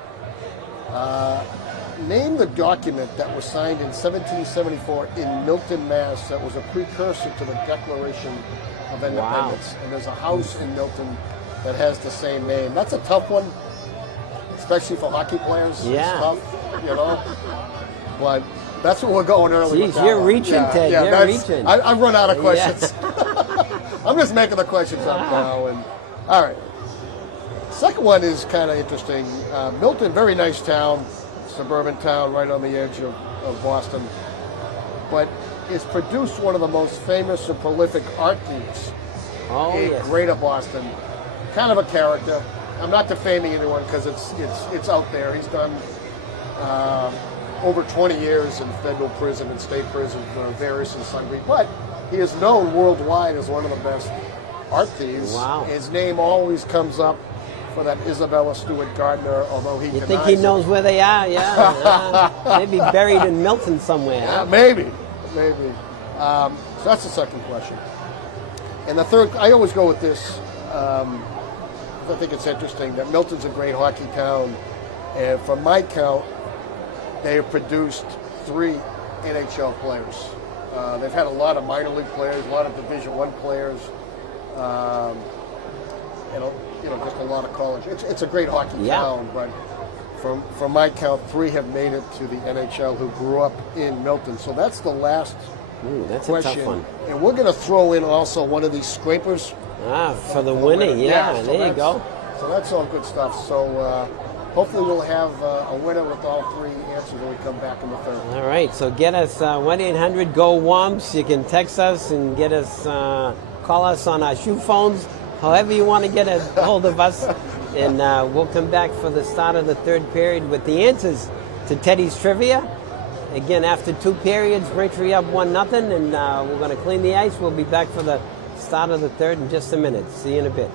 Name the document that was signed in 1774 in Milton, Mass. that was a precursor to the Declaration of Independence. Wow. And there's a house in Milton that has the same name. That's a tough one, especially for hockey players. Yeah. It's tough, But that's what we're going early with. Jeez, you're reaching, Ted. You're reaching. I've run out of questions. Yeah. I'm just making the questions up now. And all right. Second one is kind of interesting. Milton, very nice town, suburban town right on the edge of Boston, but it's produced one of the most famous and prolific art thieves in Greater Boston. Kind of a character. I'm not defaming anyone because it's out there. He's done over 20 years in federal prison and state prison for various and sundry, but he is known worldwide as one of the best art thieves. Wow. His name always comes up for that Isabella Stewart Gardner, although he You think he knows where they are? Yeah. Maybe buried in Milton somewhere. Yeah, maybe. So that's the second question. And the third, I always go with this. I think it's interesting that Milton's a great hockey town, and from my count, they have produced 3 NHL players. They've had a lot of minor league players, a lot of Division I players. Just a lot of college. It's a great hockey town, but from my count, 3 have made it to the NHL who grew up in Milton. So that's the last that's question. A tough one. And we're going to throw in also one of these scrapers. For the winning, so there you go. So that's all good stuff. So hopefully we'll have a winner with all 3 answers when we come back in the third. All right, so get us 1-800-GO-WOMPS. You can text us and get us, call us on our shoe phones. However you want to get a hold of us, and we'll come back for the start of the third period with the answers to Teddy's Trivia. Again, after 2 periods, Braintree up 1-0, and we're going to clean the ice. We'll be back for the start of the third in just a minute. See you in a bit.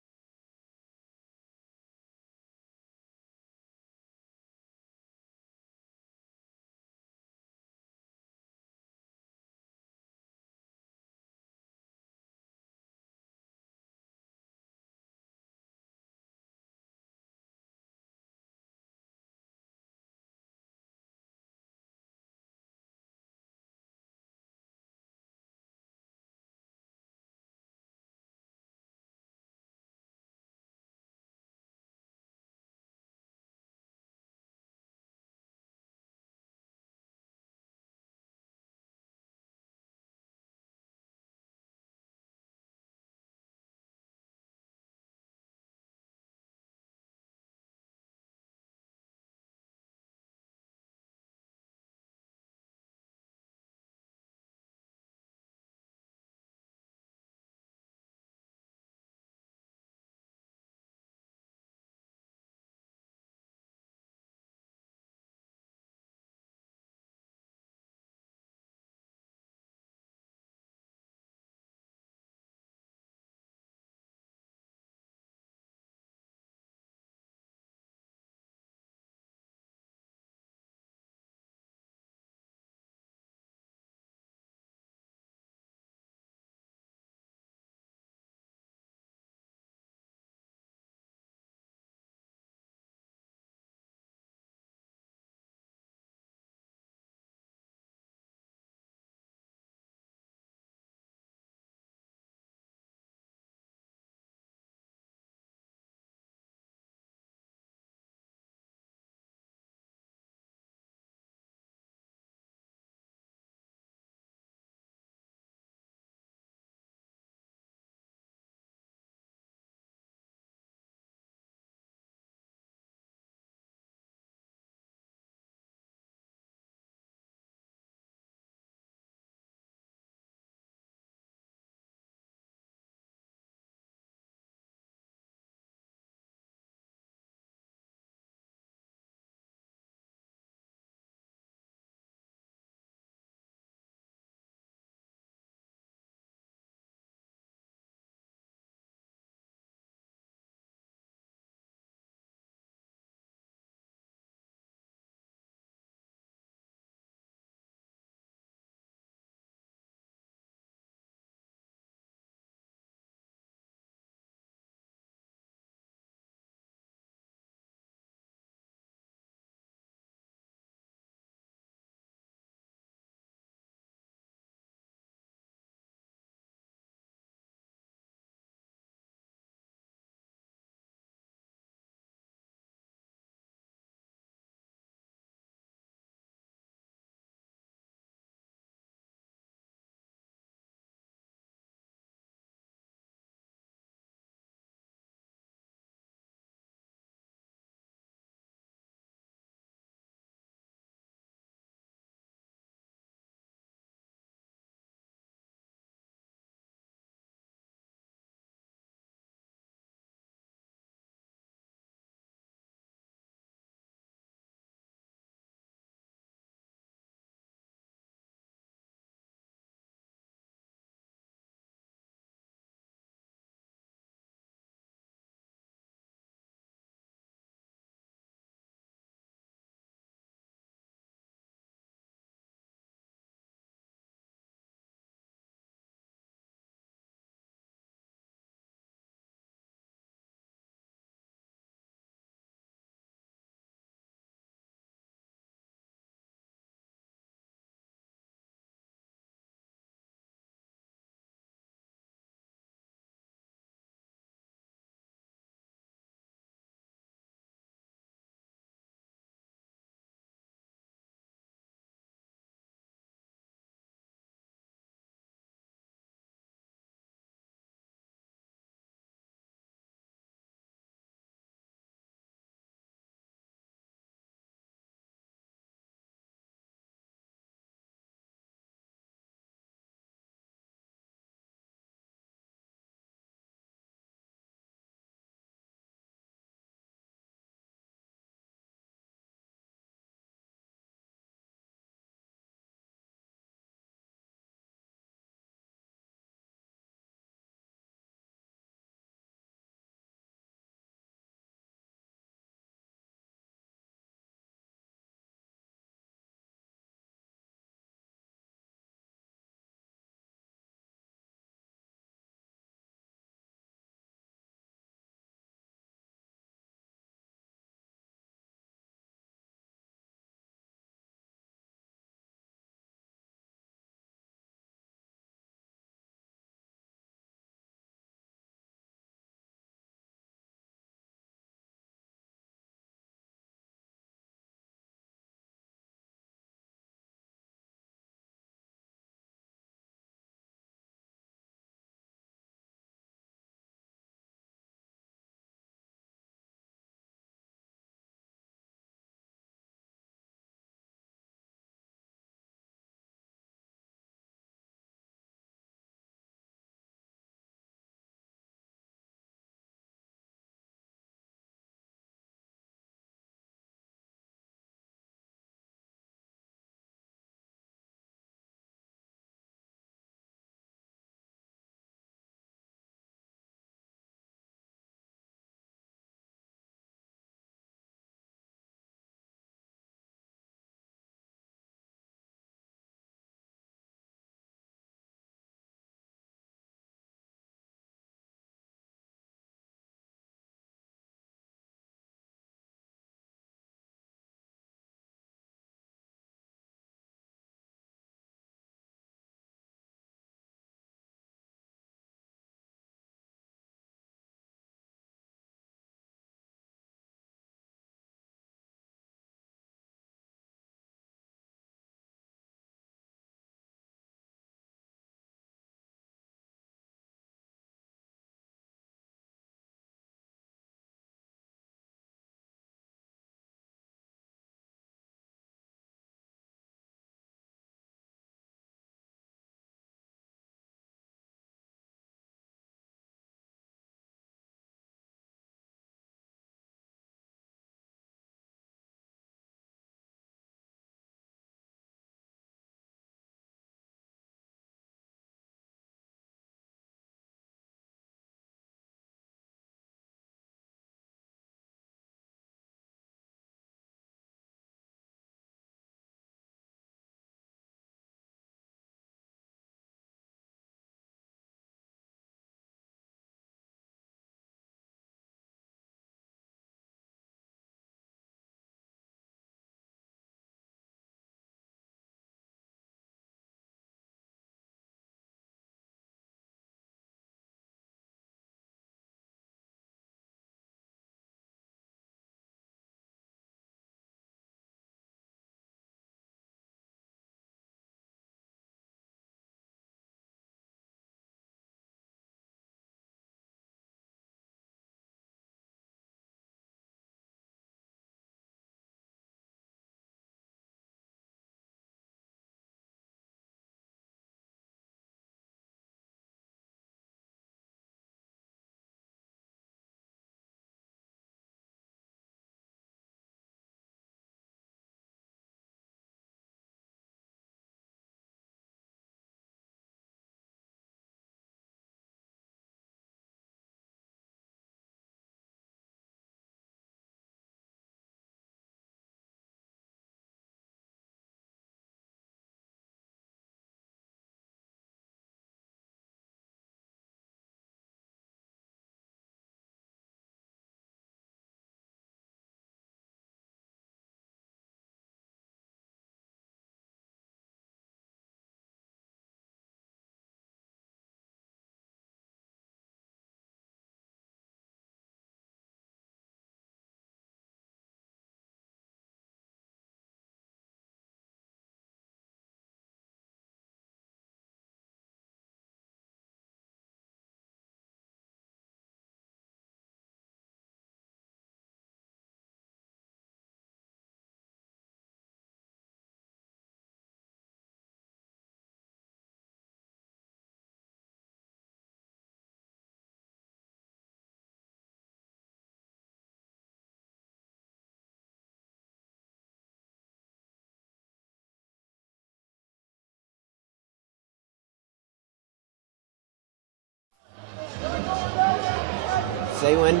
Say when.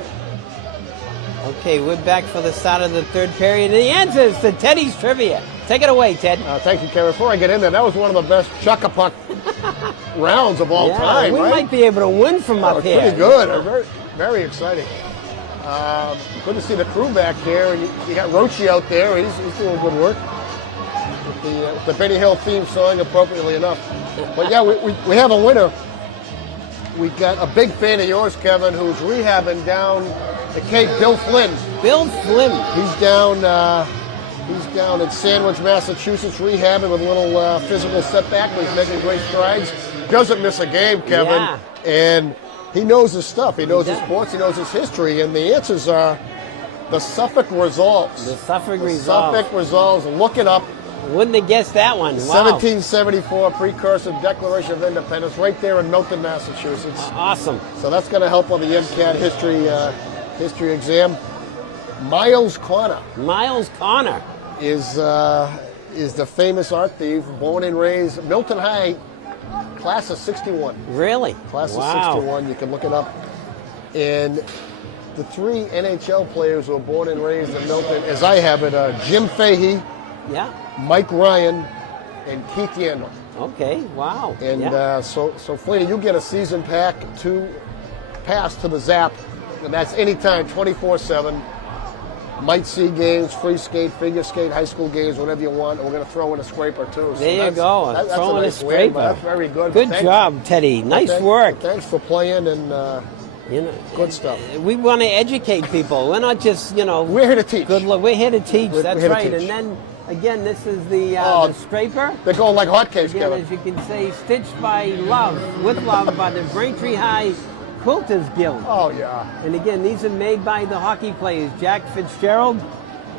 Okay, we're back for the start of the third period. And the answer is to Teddy's Trivia. Take it away, Ted. Thank you, Kevin. Before I get in there, that was one of the best chuck-a-puck rounds of all time, we right? might be able to win from up here. Pretty good. Very, very exciting. Good to see the crew back here. And you got Rochi out there. He's doing good work. With the Benny Hill theme song, appropriately enough. But yeah, we have a winner. We got a big fan of yours, Kevin, who's rehabbing down at Cape. Bill Flynn. Bill Flynn. He's down in Sandwich, Massachusetts, rehabbing with a little physical setback, but he's making great strides. Doesn't miss a game, Kevin. Yeah. And he knows his stuff. He knows his sports. He knows his history. And the answers are the Suffolk Resolves. The Suffolk Resolves. Suffolk Resolves. Look it up. Wouldn't have guessed that one. Wow. 1774 precursor Declaration of Independence, right there in Milton, Massachusetts. Awesome. So that's going to help on the MCAT history exam. Miles Connor. Miles Connor is the famous art thief, born and raised Milton High, class of 61. Really? Class of 61. You can look it up. And the three NHL players who were born and raised in Milton, as I have it, are Jim Fahey, Mike Ryan, and Keith Yandel. Okay, wow. And so Flaney, you get a season pass to the Zap, and that's anytime, 24/7. Might see games, free skate, figure skate, high school games, whatever you want. We're going to throw in a scraper too. So there you go. That's throwing a nice scraper. Win, that's very good. Good job, Teddy. Nice work. Thanks for playing and good stuff. We want to educate people. We're not just We're here to teach. Good luck. We're here to teach. That's here to right. teach. And then again, this is the scraper. They're going like hotcakes, Again, Kevin. as you can say, stitched by with love by the Braintree High Quilters Guild. Oh yeah. And again, these are made by the hockey players: Jack Fitzgerald,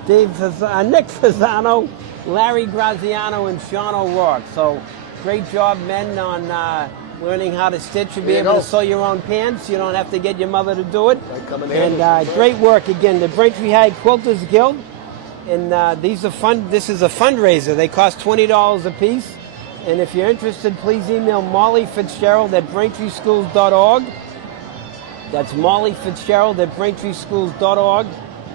Nick Fasano, Larry Graziano, and Sean O'Rourke. So great job, men, on learning how to stitch and be able to sew your own pants. You don't have to get your mother to do it. And great work again, the Braintree High Quilters Guild. And these are fun. This is a fundraiser. They cost $20 a piece. And if you're interested, please email Molly Fitzgerald at BraintreeSchools.org. That's Molly Fitzgerald at BraintreeSchools.org.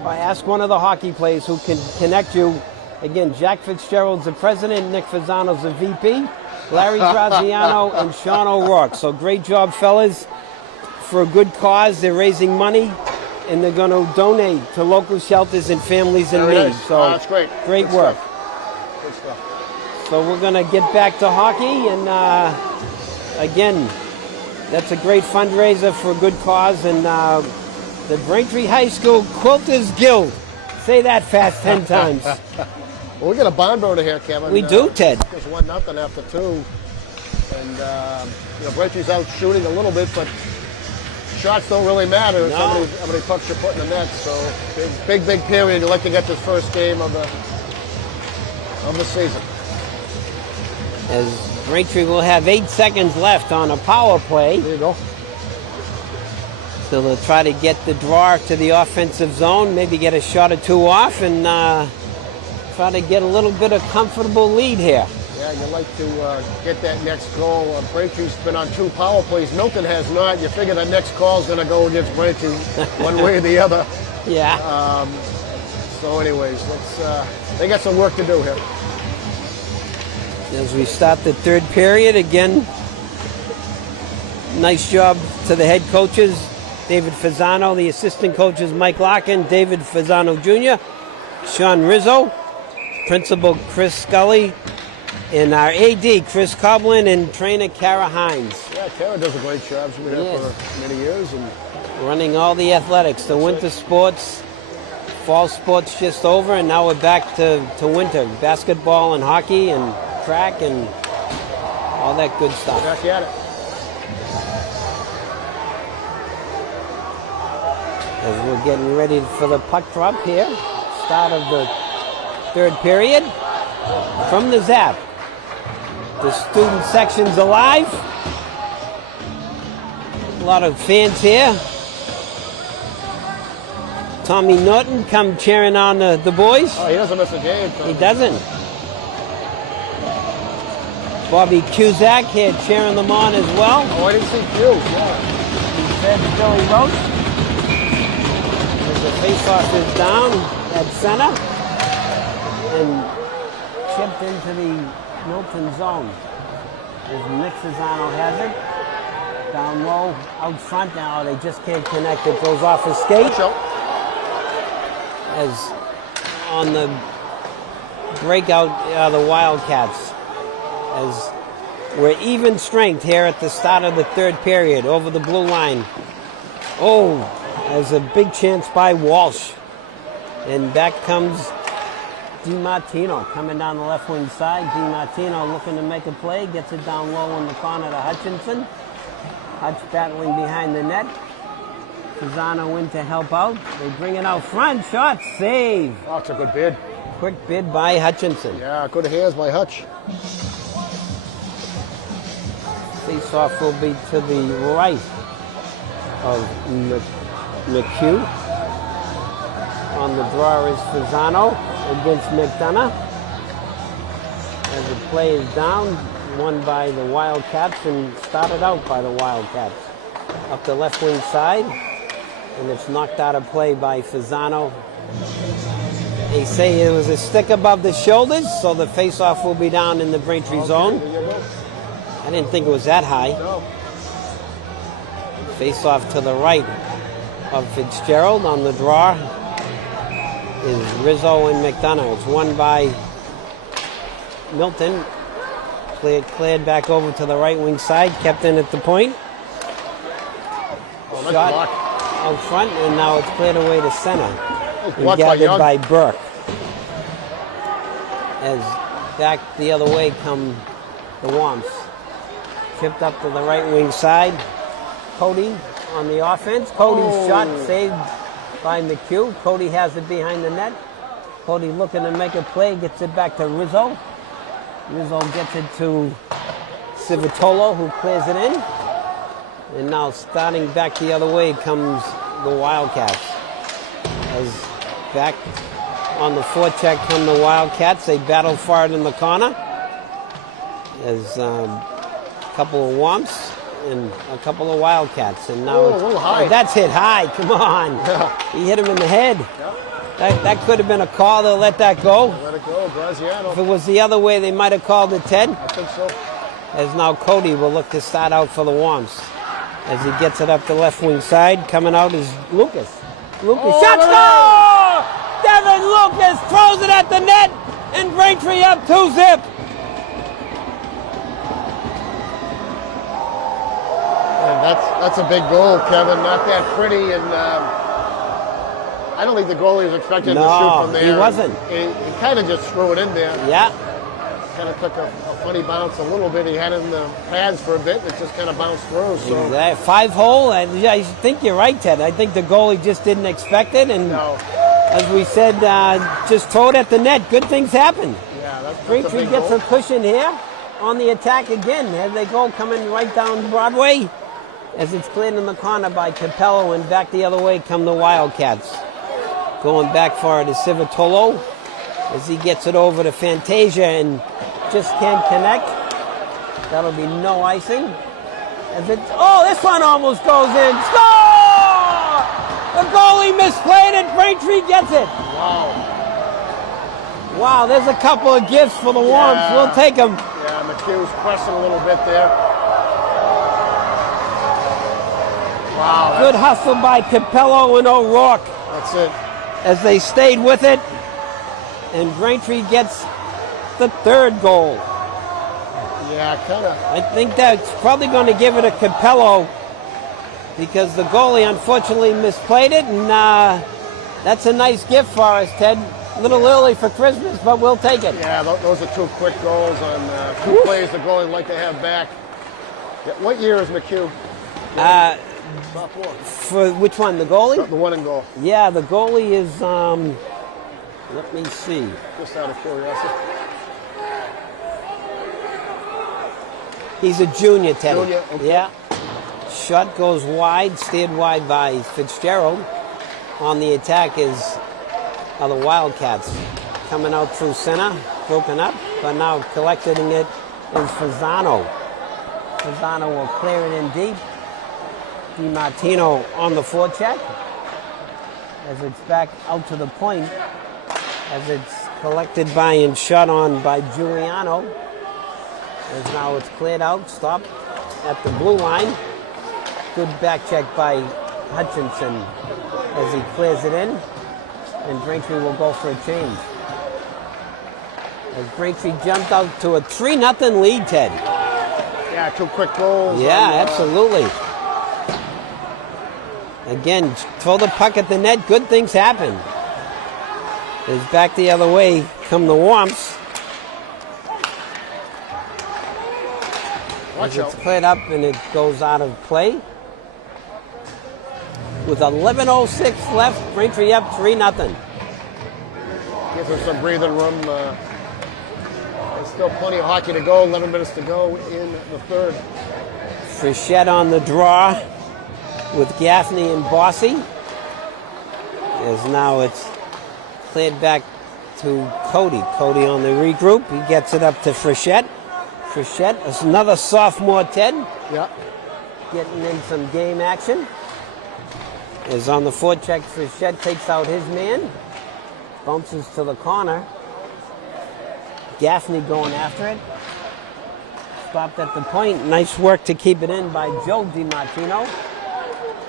Or ask one of the hockey players who can connect you. Again, Jack Fitzgerald's the president, Nick Fasano's the VP, Larry Graziano, and Sean O'Rourke. So great job, fellas, for a good cause. They're raising money, and they're going to donate to local shelters and families in need. Nice. So that's great. Great good work. Stuff. Good stuff. So we're going to get back to hockey, and again, that's a great fundraiser for a good cause, and the Braintree High School Quilters Guild. Say that fast 10 times. Well, we got a barn burner here, Kevin. We do, Ted. Just 1-0 after 2. And, Braintree's out shooting a little bit, but shots don't really matter. No. How many pucks you're putting in the net. So, big period. You'd like to get this first game of the season. As Braintree will have 8 seconds left on a power play. There you go. So they'll try to get the draw to the offensive zone, maybe get a shot or two off, and try to get a little bit of comfortable lead here. Yeah, you'd like to get that next goal. Braintree's been on 2 power plays. Milton has not. You figure the next call's going to go against Braintree one way or the other. Yeah. So anyways, they got some work to do here. As we start the third period, again, nice job to the head coaches, David Fasano, the assistant coaches, Mike Larkin, David Fasano Jr., Sean Rizzo, Principal Chris Scully, and our AD, Chris Coblin, and trainer Kara Hines. Yeah, Kara does a great job. She's been here for many years. And running all the athletics, the winter sports, fall sports just over, and now we're back to winter. Basketball and hockey and track and all that good stuff. Back at it. As we're getting ready for the puck drop here, start of the third period. From the Zap, the student section's alive. A lot of fans here. Tommy Norton come cheering on the boys. Oh, he doesn't miss a game. He doesn't. Bobby Cusack here cheering them on as well. Oh, I didn't see Q. Yeah. He said Billy Roach. Faceoff is down at center and chipped into the Milton zone. As Nick Fasano has it. Down low, out front now, they just can't connect. It goes off his skate. As on the breakout, the Wildcats. As we're even strength here at the start of the third period over the blue line. Oh, there's a big chance by Walsh. And back comes DiMartino coming down the left wing side. DiMartino looking to make a play, gets it down low in the corner to Hutchinson. Hutch battling behind the net. Fasano in to help out. They bring it out front. Shot, save. Oh, it's a good bid. Quick bid by Hutchinson. Yeah, good hands by Hutch. Face-off will be to the right of McHugh. On the draw is Fasano against McDonough. As the play is down, won by the Wildcats and started out by the Wildcats. Up the left wing side, and it's knocked out of play by Fasano. They say it was a stick above the shoulders, so the face-off will be down in the Braintree zone. I didn't think it was that high. Face-off to the right of Fitzgerald. On the draw is Rizzo and McDonough. It's won by Milton. Cleared back over to the right wing side, kept in at the point. Shot out front, and now it's cleared away to center. And gathered by Burke. As back the other way come the Womps. Chipped up to the right wing side. Cody on the offense. Cody's shot saved by McHugh. Cody has it behind the net. Cody looking to make a play, gets it back to Rizzo. Rizzo gets it to Civitolo, who clears it in. And now starting back the other way comes the Wildcats. As back on the forecheck come the Wildcats. They battle for it in the corner. There's a couple of Womps and a couple of Wildcats. And now a little high. That's hit high. Come on. Yeah. He hit him in the head. Yeah. That could have been a call. They'll let that go. Let it go, Graziano. If it was the other way, they might have called it, Ted. I think so. As now Cody will look to start out for the Womps. As he gets it up the left wing side, coming out is Lucas. Shot score! Devin Lucas throws it at the net, and Braintree up 2-zip. That's a big goal, Kevin. Not that pretty, and I don't think the goalie was expecting to shoot from there. He wasn't. He kind of just threw it in there. Yeah. Kind of took a funny bounce a little bit. He had it in the pads for a bit, and it just kind of bounced through. So. Exactly. 5-hole, and yeah, I think you're right, Ted. I think the goalie just didn't expect it, and as we said, just throw it at the net. Good things happen. Yeah, that's Braintree gets a cushion here on the attack again. As they go coming right down Broadway, as it's cleared in the corner by Capello, and back the other way come the Wildcats. Going back for it is Civitolo as he gets it over to Fantasia and just can't connect. That'll be no icing. This one almost goes in. Score! The goalie misplayed it. Braintree gets it. Wow, there's a couple of gifts for the Womps. We'll take them. Yeah, McHugh's pressing a little bit there. Wow. Good hustle by Capello and O'Rourke. That's it. As they stayed with it, and Braintree gets the third goal. Yeah, kind of. I think that's probably going to give it a Capello because the goalie unfortunately misplayed it, and that's a nice gift for us, Ted. A little early for Christmas, but we'll take it. Yeah, those are two quick goals on two plays the goalie would like to have back. Yeah, what year is McHugh? For which one, the goalie? The one in goal. Yeah, the goalie is, let me see. Just out of curiosity. He's a junior, Teddy. Junior, okay. Yeah. Shot goes wide, steered wide by Fitzgerald. On the attack is the Wildcats. Coming out through center, broken up, but now collecting it is Fasano. Fasano will clear it in deep. DiMartino on the forecheck. as it's back out to the point, as it's collected by and shot on by Giuliano. As now it's cleared out, stopped at the blue line. Good back check by Hutchinson as he clears it in. And Braintree will go for a change. As Braintree jumped out to a 3-0 lead, Ted. Yeah, 2 quick goals. Yeah, absolutely. Again, throw the puck at the net, good things happen. As back the other way come the Womps. As it's cleared up and it goes out of play. With 11:06 left, Braintree up 3-0. Gives them some breathing room. There's still plenty of hockey to go. 11 minutes to go in the third. Frechette on the draw with Gaffney and Bossy. As now it's cleared back to Cody. Cody on the regroup. He gets it up to Frechette. Frechette, another sophomore, Ted. Yeah. Getting in some game action. Is on the forecheck. Frechette takes out his man. Bounces to the corner. Gaffney going after it. Stopped at the point. Nice work to keep it in by Joe DiMartino.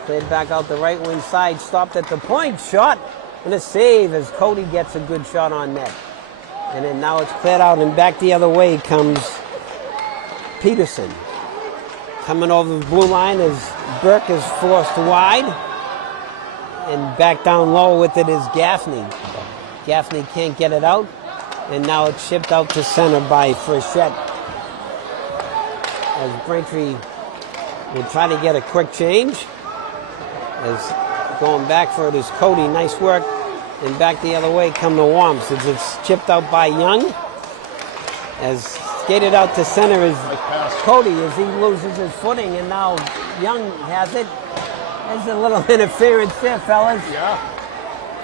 Played back out the right wing side. Stopped at the point. Shot and a save as Cody gets a good shot on net. And then now it's cleared out and back the other way comes Peterson. Coming over the blue line as Burke is forced wide. And back down low with it is Gaffney. Gaffney can't get it out. And now it's shipped out to center by Frechette. As Braintree will try to get a quick change. As going back for it is Cody. Nice work. And back the other way come the Womps. As it's chipped out by Young. As skated out to center is Cody as he loses his footing. And now Young has it. There's a little interference there, fellas. Yeah.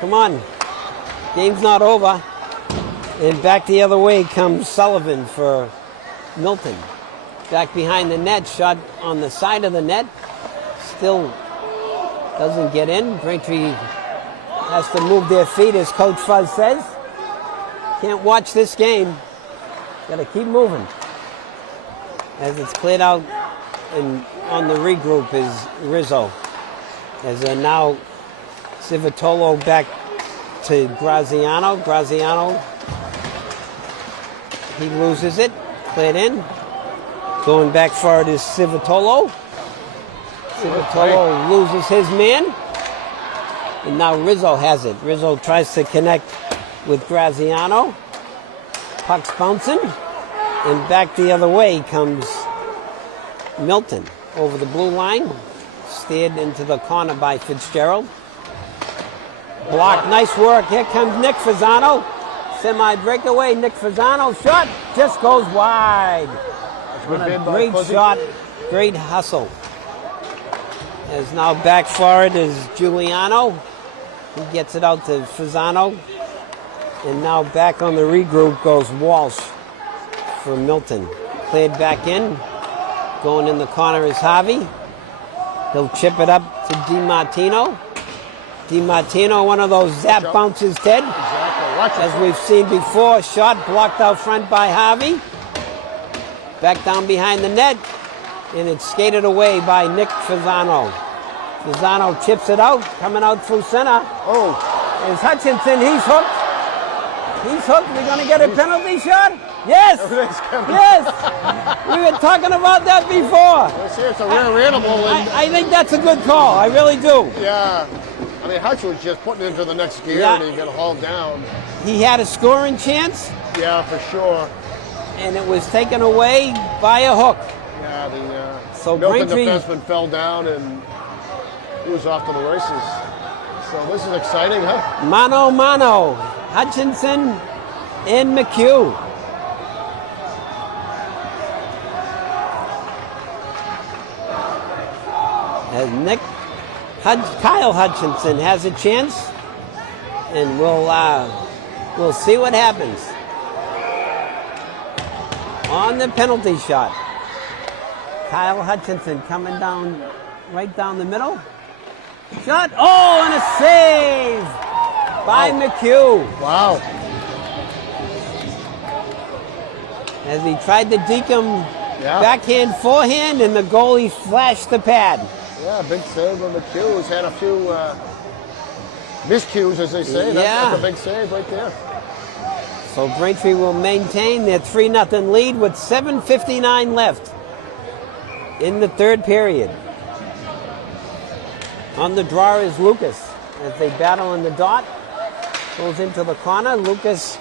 Come on. Game's not over. And back the other way comes Sullivan for Milton. Back behind the net, shot on the side of the net. Still doesn't get in. Braintree has to move their feet, as Coach Fuzz says. Can't watch this game. Got to keep moving. As it's cleared out, and on the regroup is Rizzo. As now Civitolo back to Graziano. Graziano, he loses it. Cleared in. Going back for it is Civitolo. Civitolo loses his man. And now Rizzo has it. Rizzo tries to connect with Graziano. Puck's bouncing. And back the other way comes Milton over the blue line. Steered into the corner by Fitzgerald. Blocked, nice work. Here comes Nick Fasano. Semi-breakaway, Nick Fasano shot just goes wide. Great shot, great hustle. As now back for it is Giuliano. He gets it out to Fasano. And now back on the regroup goes Walsh for Milton. Cleared back in. Going in the corner is Harvey. He'll chip it up to DiMartino. DiMartino, one of those zap bounces, Ted. Exactly. As we've seen before, shot blocked out front by Harvey. Back down behind the net. And it's skated away by Nick Fasano. Fasano chips it out, coming out through center. Oh. Is Hutchinson, he's hooked. He's hooked. We're going to get a penalty shot? Yes! Yes! We were talking about that before. It's a rare animal. I think that's a good call. I really do. Yeah. I mean, Hutch was just putting it into the next gear and he got hauled down. He had a scoring chance. Yeah, for sure. And it was taken away by a hook. Yeah, the so Milton Braintree defenseman fell down and he was off to the races. So this is exciting, huh? Mano mano. Hutchinson and McHugh. As Kyle Hutchinson has a chance, and we'll see what happens. On the penalty shot, Kyle Hutchinson coming down right down the middle. Shot. Oh, and a save by McHugh. Wow. As he tried to deke him backhand, forehand, and the goalie flashed the pad. Yeah, big save on McHugh. He's had a few miscues, as they say. That's a big save right there. So Braintree will maintain their 3-0 lead with 7:59 left in the third period. On the draw is Lucas as they battle in the dot. Goes into the corner. Lucas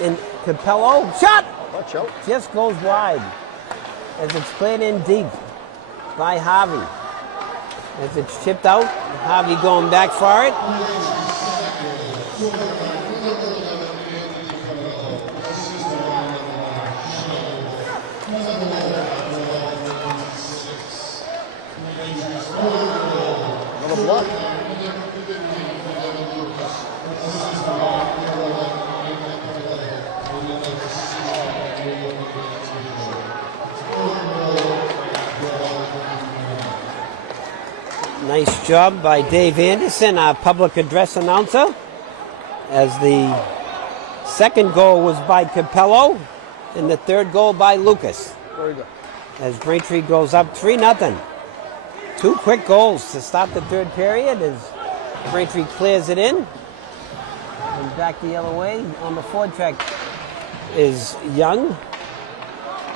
in Capello. Shot! Watch out. Just goes wide as it's cleared in deep by Harvey. As it's chipped out, Harvey going back for it. Another block. Nice job by Dave Anderson, our public address announcer, as the second goal was by Capello and the third goal by Lucas. Very good. As Braintree goes up 3-0. 2 quick goals to start the third period as Braintree clears it in. And back the other way on the forecheck is Young.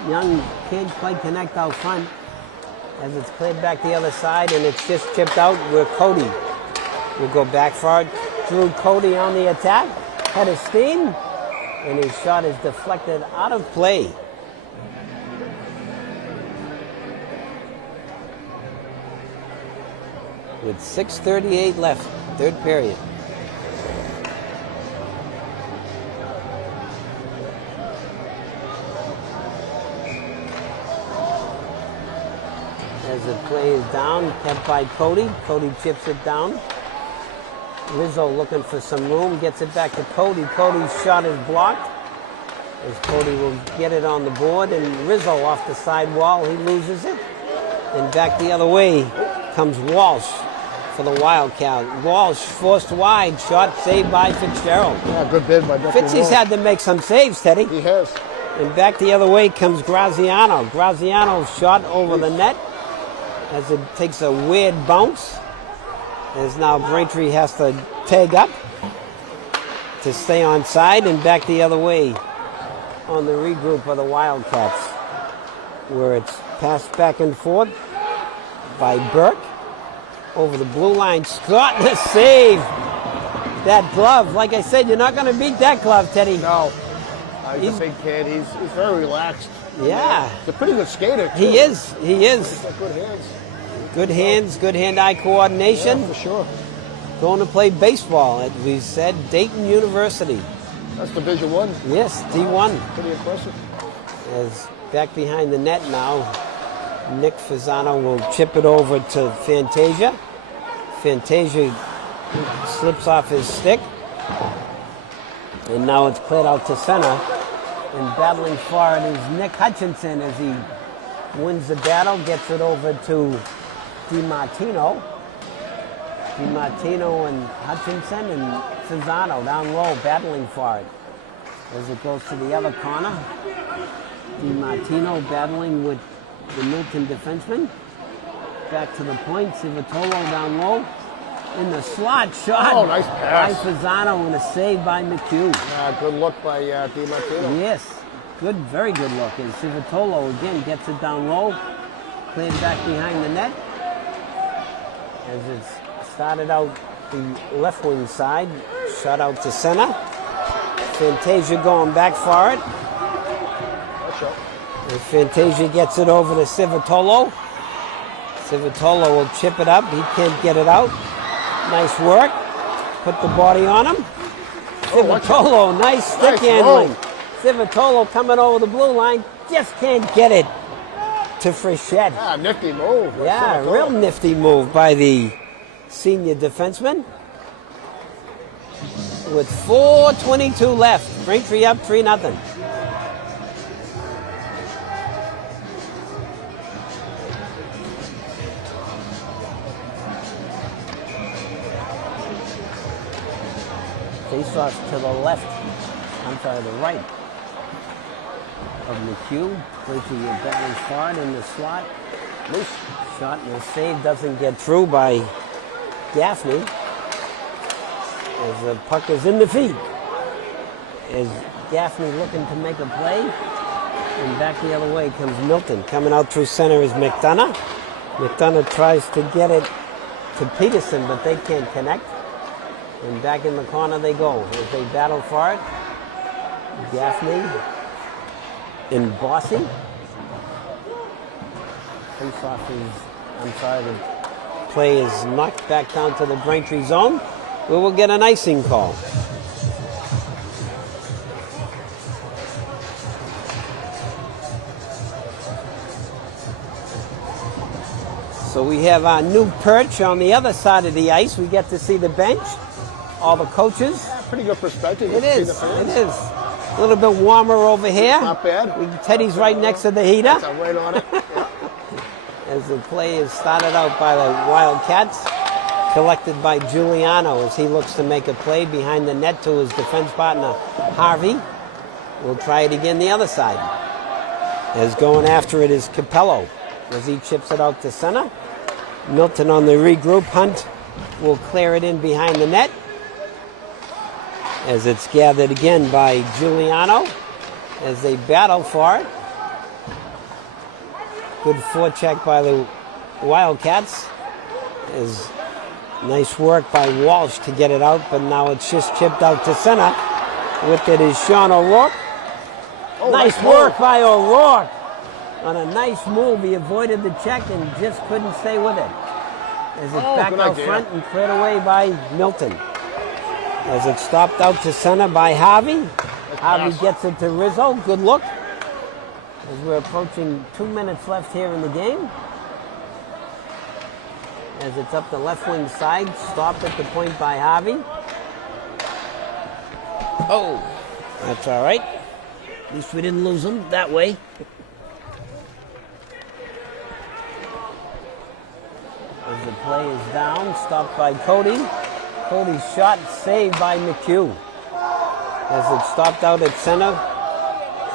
Young can't quite connect out front as it's cleared back the other side, and it's just chipped out where Cody will go back for it. Drew Cody on the attack, head of steam, and his shot is deflected out of play. With 6:38 left, third period. As the play is down, kept by Cody. Cody chips it down. Rizzo looking for some room, gets it back to Cody. Cody's shot is blocked. As Cody will get it on the board, and Rizzo off the side wall, he loses it. And back the other way comes Walsh for the Wildcat. Walsh forced wide, shot saved by Fitzgerald. Yeah, good bid by Becky. Fitzy's had to make some saves, Teddy. He has. And back the other way comes Graziano. Graziano's shot over the net as it takes a weird bounce. As now Braintree has to tag up to stay on side, and back the other way on the regroup of the Wildcats, where it's passed back and forth by Burke over the blue line. Scott, the save. That glove, like I said, you're not going to beat that glove, Teddy. No. He's a big kid. He's very relaxed. Yeah. He's a pretty good skater, too. He is. He's got good hands. Good hands, good hand-eye coordination. Yeah, for sure. Going to play baseball at, we said, Dayton University. That's Division I. Yes, D1. Pretty impressive. As back behind the net now, Nick Fasano will chip it over to Fantasia. Fantasia slips off his stick. And now it's cleared out to center. And battling for it is Nick Hutchinson as he wins the battle, gets it over to DiMartino. DiMartino and Hutchinson and Fasano down low battling for it. As it goes to the other corner, DiMartino battling with the Milton defenseman. Back to the point, Civatolo down low. In the slot, shot. Oh, nice pass. By Fasano and a save by McHugh. Good look by DiMartino. Yes, good, very good look. And Civatolo again gets it down low. Cleared back behind the net. As it's started out the left wing side, shot out to center. Fantasia going back for it. Watch out. And Fantasia gets it over to Civatolo. Civatolo will chip it up. He can't get it out. Nice work. Put the body on him. Civatolo, nice stick handling. Civatolo coming over the blue line. Just can't get it to Frechette. Ah, nifty move. Yeah, real nifty move by the senior defenseman. With 4:22 left, Braintree up 3-0. Face off to the left. I'm sorry, the right of McHugh. Braintree battling hard in the slot. Loose shot and the save doesn't get through by Gaffney. As the puck is in the feet. Is Gaffney looking to make a play? And back the other way comes Milton. Coming out through center is McDonough. McDonough tries to get it to Peterson, but they can't connect. And back in the corner they go as they battle for it. Gaffney and Bossy. Face-off the play is knocked back down to the Braintree zone, where we'll get an icing call. So we have our new perch on the other side of the ice. We get to see the bench, all the coaches. Yeah, pretty good perspective. It is. It is. A little bit warmer over here. Not bad. Teddy's right next to the heater. I'm right on it. Yeah. As the play is started out by the Wildcats, collected by Giuliano as he looks to make a play behind the net to his defense partner, Harvey. We'll try it again the other side. As going after it is Capello as he chips it out to center. Milton on the regroup. Hunt will clear it in behind the net as it's gathered again by Giuliano as they battle for it. Good forecheck by the Wildcats. Is nice work by Walsh to get it out, but now it's just chipped out to center. With it is Sean O'Rourke. Oh, nice work by O'Rourke. On a nice move, he avoided the check and just couldn't stay with it. As it's back out front and cleared away by Milton. As it's stopped out to center by Harvey. Harvey gets it to Rizzo. Good look. As we're approaching 2 minutes left here in the game. As it's up the left wing side. Stopped at the point by Harvey. Oh, that's all right. At least we didn't lose him that way. As the play is down, stopped by Cody. Cody's shot saved by McHugh. As it stopped out at center,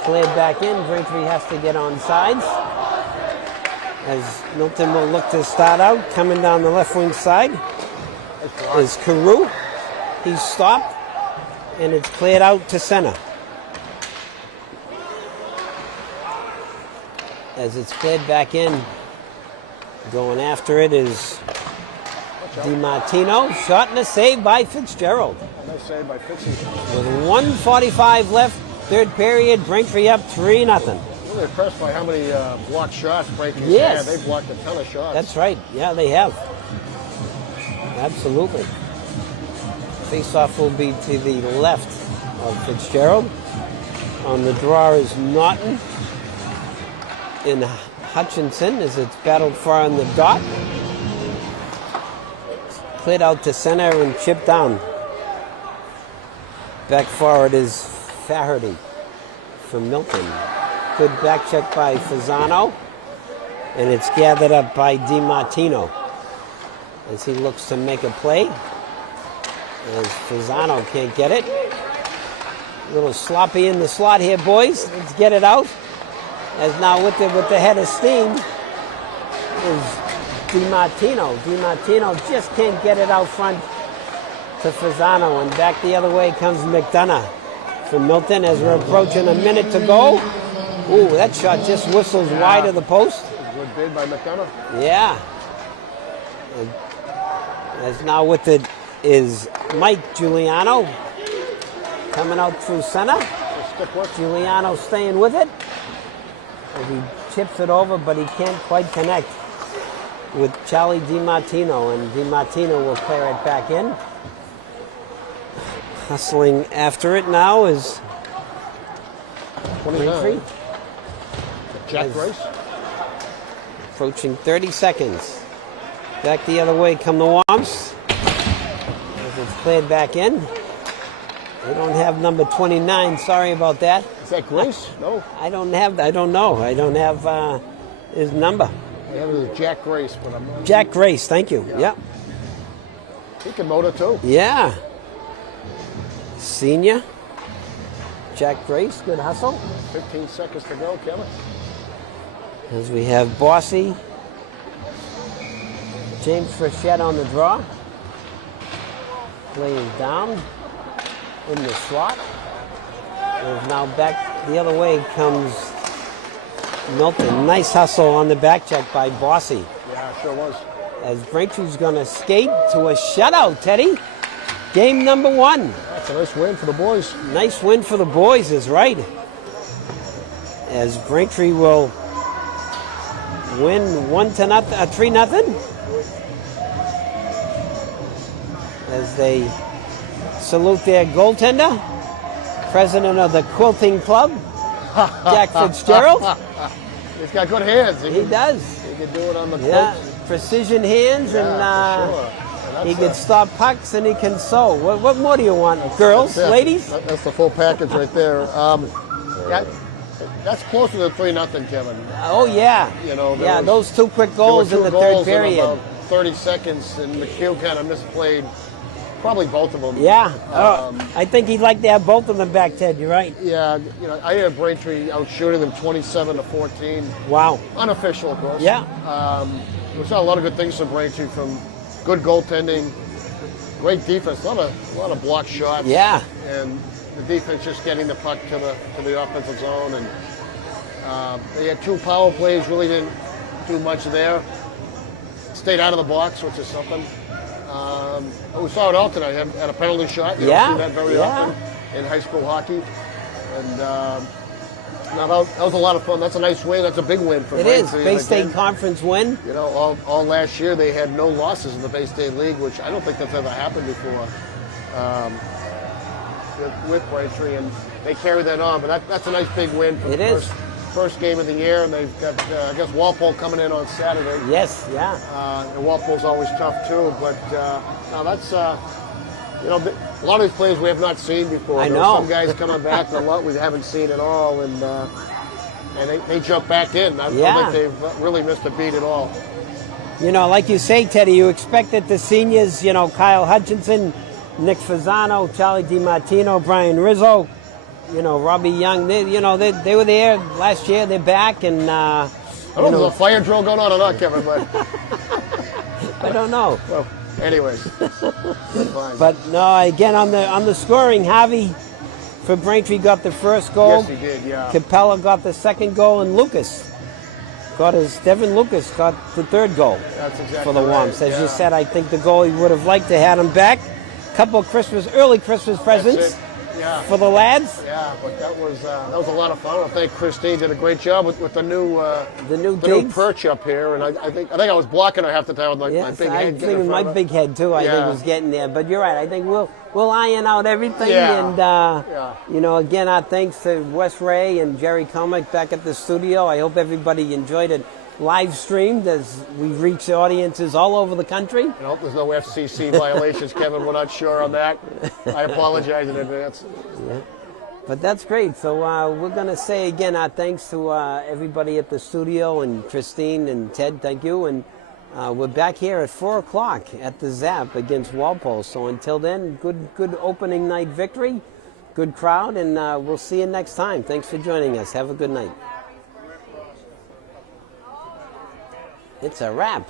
cleared back in. Braintree has to get on sides. As Milton will look to start out, coming down the left wing side is Carew. He's stopped, and it's cleared out to center. As it's cleared back in, going after it is DiMartino. Shot and a save by Fitzgerald. Nice save by Fitzy. With 1:45 left, third period, Braintree up 3-0. Really impressed by how many blocked shots Braintree Yes. had. They blocked a ton of shots. That's right. Yeah, they have. Absolutely. Face-off will be to the left of Fitzgerald. On the draw is Naughton in Hutchinson as it's battled far on the dot. Cleared out to center and chipped down. Back forward is Faherty from Milton. Good back check by Fasano. And it's gathered up by DiMartino as he looks to make a play. As Fasano can't get it. A little sloppy in the slot here, boys. Let's get it out. As now with the head of steam is DiMartino. DiMartino just can't get it out front to Fasano. And back the other way comes McDonough from Milton as we're approaching a minute to go. Ooh, that shot just whistles wide of the post. Good bid by McDonough. Yeah. And as now with it is Mike Giuliano coming out through center. Giuliano staying with it. As he chips it over, but he can't quite connect with Charlie DiMartino, and DiMartino will clear it back in. Hustling after it now is Braintree. Jack Grace. Approaching 30 seconds. Back the other way come the Womps. As it's cleared back in. They don't have number 29. Sorry about that. Is that Grace? No. I don't know. I don't have his number. I have it as Jack Grace, but I'm not. Jack Grace, thank you. Yeah. He can motor too. Yeah. Senior. Jack Grace, good hustle. 15 seconds to go, Kevin. As we have Bossy. James Frechette on the draw. Laying down in the slot. And now back the other way comes Milton. Nice hustle on the back check by Bossy. Yeah, sure was. As Braintree's going to skate to a shutout, Teddy. Game number 1. That's a nice win for the boys. Nice win for the boys is right. As Braintree will win 3-0. As they salute their goaltender, president of the Quilting Club, Jack Fitzgerald. He's got good hands. He does. He can do it on the Yeah, quilts. precision hands, Yeah, and for sure. he can stop pucks and he can sew. What more do you want, girls, That's it. ladies? That's the full package right there. Yeah, that's closer to 3-0, Kevin. Oh yeah, You know, yeah. Those 2 quick goals in the third period. About 30 seconds, and McHugh kind of misplayed probably both of them. Yeah, I think he'd like to have both of them back, Ted. You're right. Yeah, you know, I had Braintree out shooting them 27-14. Wow. Unofficial, of course. Yeah. We saw a lot of good things from Braintree, from good goaltending, great defense, a lot of blocked shots. Yeah. And the defense just getting the puck to the offensive zone, and they had 2 power plays. Really didn't do much there. Stayed out of the box, which is something. We saw it all tonight. Had a penalty shot. You don't see that very often in high school hockey. And that was a lot of fun. That's a nice win. That's a big win for It Braintree. is. Bay State Conference win. You know, all last year they had no losses in the Bay State League, which I don't think that's ever happened before with Braintree, and they carry that on. But that's a nice big win for the first game of the year, and they've got, I guess, Walpole coming in on Saturday. Yes, yeah. And Walpole's always tough too, but no, that's you know, a lot of these players we have not seen before. I know. Some guys coming back, a lot we haven't seen at all, and they jump back in. I don't think they've really missed a beat at all. You know, like you say, Teddy, you expect that the seniors, you know, Kyle Hutchinson, Nick Fasano, Charlie DiMartino, Brian Rizzo, you know, Robbie Young, they were there last year. They're back, and I don't know if there's a fire drill going on or not, Kevin, but I don't know. Well, anyways, fine. But no, again on the scoring, Javi for Braintree got the first goal. Yes, he did. Yeah. Capella got the second goal, and Devin Lucas got the third goal. That's exactly for the Wamps. right. As you said, I think the goalie would have liked to have him back. Couple of early Christmas presents for the lads. Yeah, but that was a lot of fun. I think Christine did a great job with the new perch up here, and I think I was blocking her half the time with my big head. I think my big head too. I think was getting there, but you're right. I think we'll iron out everything, and you know, again, our thanks to Wes Ray and Jerry Comic back at the studio. I hope everybody enjoyed it. Live streamed as we reach audiences all over the country. I hope there's no FCC violations, Kevin. We're not sure on that. I apologize in advance. Yeah. But that's great. So we're going to say again our thanks to everybody at the studio, and Christine and Ted, thank you. And we're back here at 4 o'clock at the Zap against Walpole. So until then, good opening night victory, good crowd, and we'll see you next time. Thanks for joining us. Have a good night. It's a wrap.